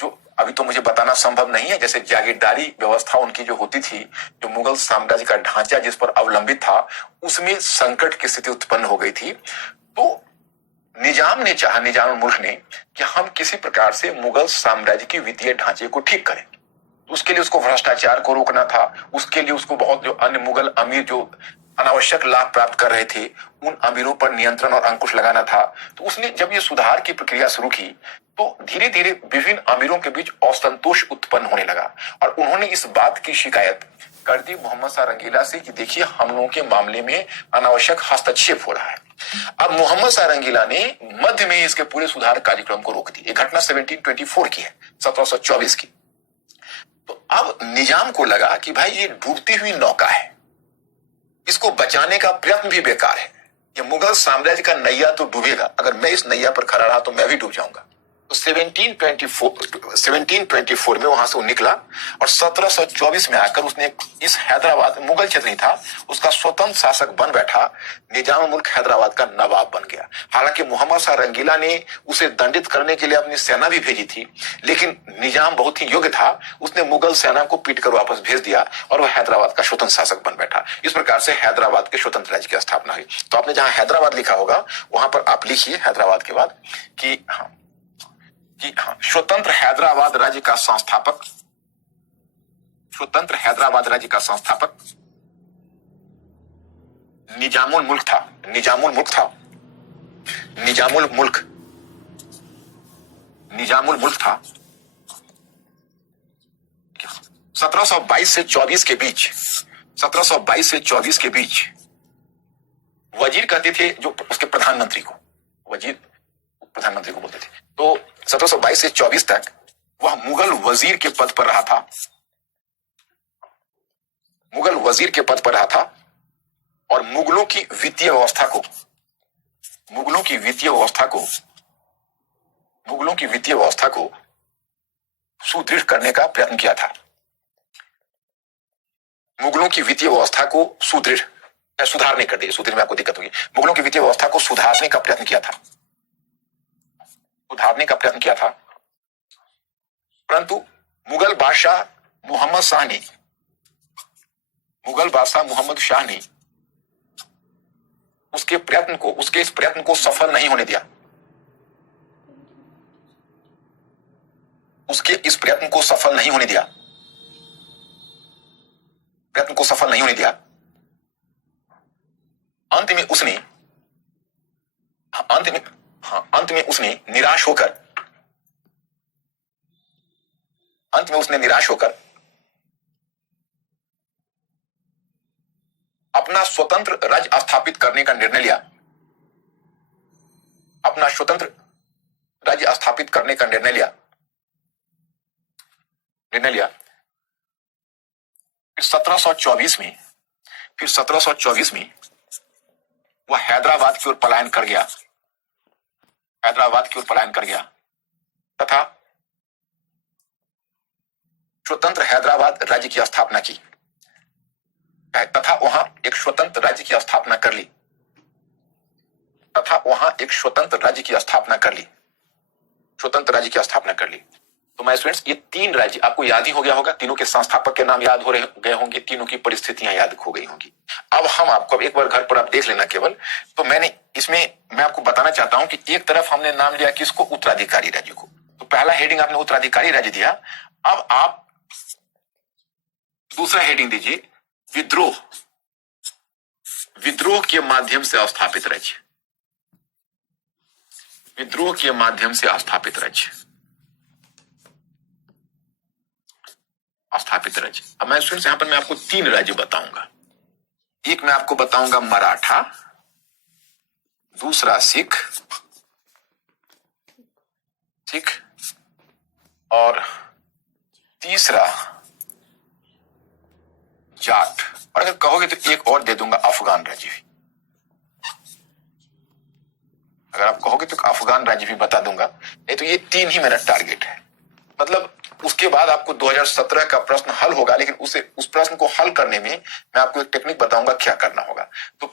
जो अभी तो मुझे बताना संभव नहीं है। जैसे जागीरदारी व्यवस्था उनकी जो होती थी, जो मुगल साम्राज्य का ढांचा जिस पर अवलंबित था, उसमें संकट की स्थिति उत्पन्न हो गई थी। तो निजाम ने चाहा, निजाम मुल्क ने, कि हम किसी प्रकार से मुगल साम्राज्य की वित्तीय ढांचे को ठीक करें। उसके लिए उसको भ्रष्टाचार को रोकना था, उसके लिए उसको बहुत जो अन्य मुगल अमीर जो अनावश्यक लाभ प्राप्त कर रहे थे, उन अमीरों पर नियंत्रण और अंकुश लगाना था। तो उसने जब ये सुधार की प्रक्रिया शुरू की तो धीरे धीरे विभिन्न अमीरों के बीच असंतोष उत्पन्न होने लगा, और उन्होंने इस बात की शिकायत कर दी मोहम्मद शाह रंगीला से कि देखिए, हम लोगों के मामले में अनावश्यक हस्तक्षेप हो रहा है। अब मोहम्मद शाह रंगीला ने मध्य में इसके पूरे सुधार कार्यक्रम को रोक दिया। घटना 1724 की है, 1724 की। तो अब निजाम को लगा कि भाई ये डूबती हुई नौका है, इसको बचाने का प्रयत्न भी बेकार है। ये मुगल साम्राज्य का नैया तो डूबेगा, अगर मैं इस नैया पर खड़ा रहा तो मैं भी डूब जाऊंगा। तो 1724 में वहां से वो निकला, और 1724 में आकर उसने इस हैदराबाद, मुगल क्षेत्र नहीं था, उसका स्वतंत्र शासक बन बैठा, निजाम मुल्क हैदराबाद का नवाब बन गया। हालांकि मोहम्मद शाह रंगीला ने उसे दंडित करने के लिए अपनी सेना भी भेजी थी, लेकिन निजाम बहुत ही योग्य था, उसने मुगल सेना को पीट कर वापस भेज दिया और वह हैदराबाद का स्वतंत्र शासक बन बैठा। इस प्रकार से हैदराबाद के स्वतंत्र राज्य की स्थापना हुई। तो आपने जहां हैदराबाद लिखा होगा वहां पर आप लिखिए हैदराबाद के बाद कि स्वतंत्र हैदराबाद राज्य का संस्थापक, स्वतंत्र हैदराबाद राज्य का संस्थापक निजामुल मुल्क था। निजामुल मुल्क था, निजामुल मुल्क, निजामुल मुल्क था। 1722 से 24 के बीच, 1722 से 24 के बीच वजीर कहते थे जो उसके प्रधानमंत्री को, वजीर प्रधानमंत्री को बोलते थे। तो 1722 से 24 तक वह मुगल वजीर के पद पर रहा था, मुगल वजीर के पद पर रहा था, और मुगलों की वित्तीय व्यवस्था को, मुगलों की वित्तीय व्यवस्था को, मुगलों की वित्तीय व्यवस्था को सुदृढ़ करने का प्रयत्न किया था। मुगलों की वित्तीय व्यवस्था को सुदृढ़, सुधारने कर दिए, सुदृढ़ में आपको दिक्कत होगी। मुगलों की वित्तीय व्यवस्था को सुधारने का प्रयत्न किया था, सुधारने का प्रयत्न किया था, परंतु मुगल बादशाह मोहम्मद शाह ने, मुगल बादशाह मोहम्मद शाह ने उसके प्रयत्न को, उसके इस प्रयत्न को सफल नहीं होने दिया, उसके इस प्रयत्न को सफल नहीं होने दिया, प्रयत्न को सफल नहीं होने दिया। अंत में उसने, अंत में उसने निराश होकर, अंत में उसने निराश होकर अपना स्वतंत्र राज्य स्थापित करने का निर्णय लिया, अपना स्वतंत्र राज्य स्थापित करने का निर्णय लिया। फिर 1724 में, फिर 1724 में वह हैदराबाद की ओर पलायन कर गया, हैदराबाद की ओर पलायन कर गया, तथा स्वतंत्र हैदराबाद राज्य की स्थापना की, तथा वहां एक स्वतंत्र राज्य की स्थापना कर ली, तथा वहां एक स्वतंत्र राज्य की स्थापना कर ली, स्वतंत्र राज्य की स्थापना कर ली। तो माय स्टूडेंट्स, ये तीन राज्य आपको याद ही हो गया होगा, तीनों के संस्थापक के नाम याद हो गए होंगे, तीनों की परिस्थितियां याद हो गई होंगी। अब हम आपको, एक बार घर पर आप देख लेना केवल, तो मैंने इसमें मैं आपको बताना चाहता हूं कि एक तरफ हमने नाम लिया किसको, उत्तराधिकारी राज्य को। तो पहला हेडिंग आपने उत्तराधिकारी राज्य दिया। अब आप दूसरा हेडिंग दीजिए विद्रोह, विद्रोह के माध्यम से स्थापित राज्य, विद्रोह के माध्यम से स्थापित राज्य। अब मैं स्टूडेंट्स यहां पर मैं आपको 3 राज्य बताऊंगा। एक मैं आपको बताऊंगा मराठा, दूसरा सिख और तीसरा जाट, और अगर कहोगे तो एक और दे दूंगा अफगान राज्य भी। अगर आप कहोगे तो अफगान राज्य भी बता दूंगा, नहीं तो ये 3 ही मेरा टारगेट है। मतलब उसके बाद आपको 2017 का प्रश्न हल होगा, लेकिन उस प्रश्न को हल करने में मैं आपको एक टेक्निक बताऊंगा क्या करना होगा। तो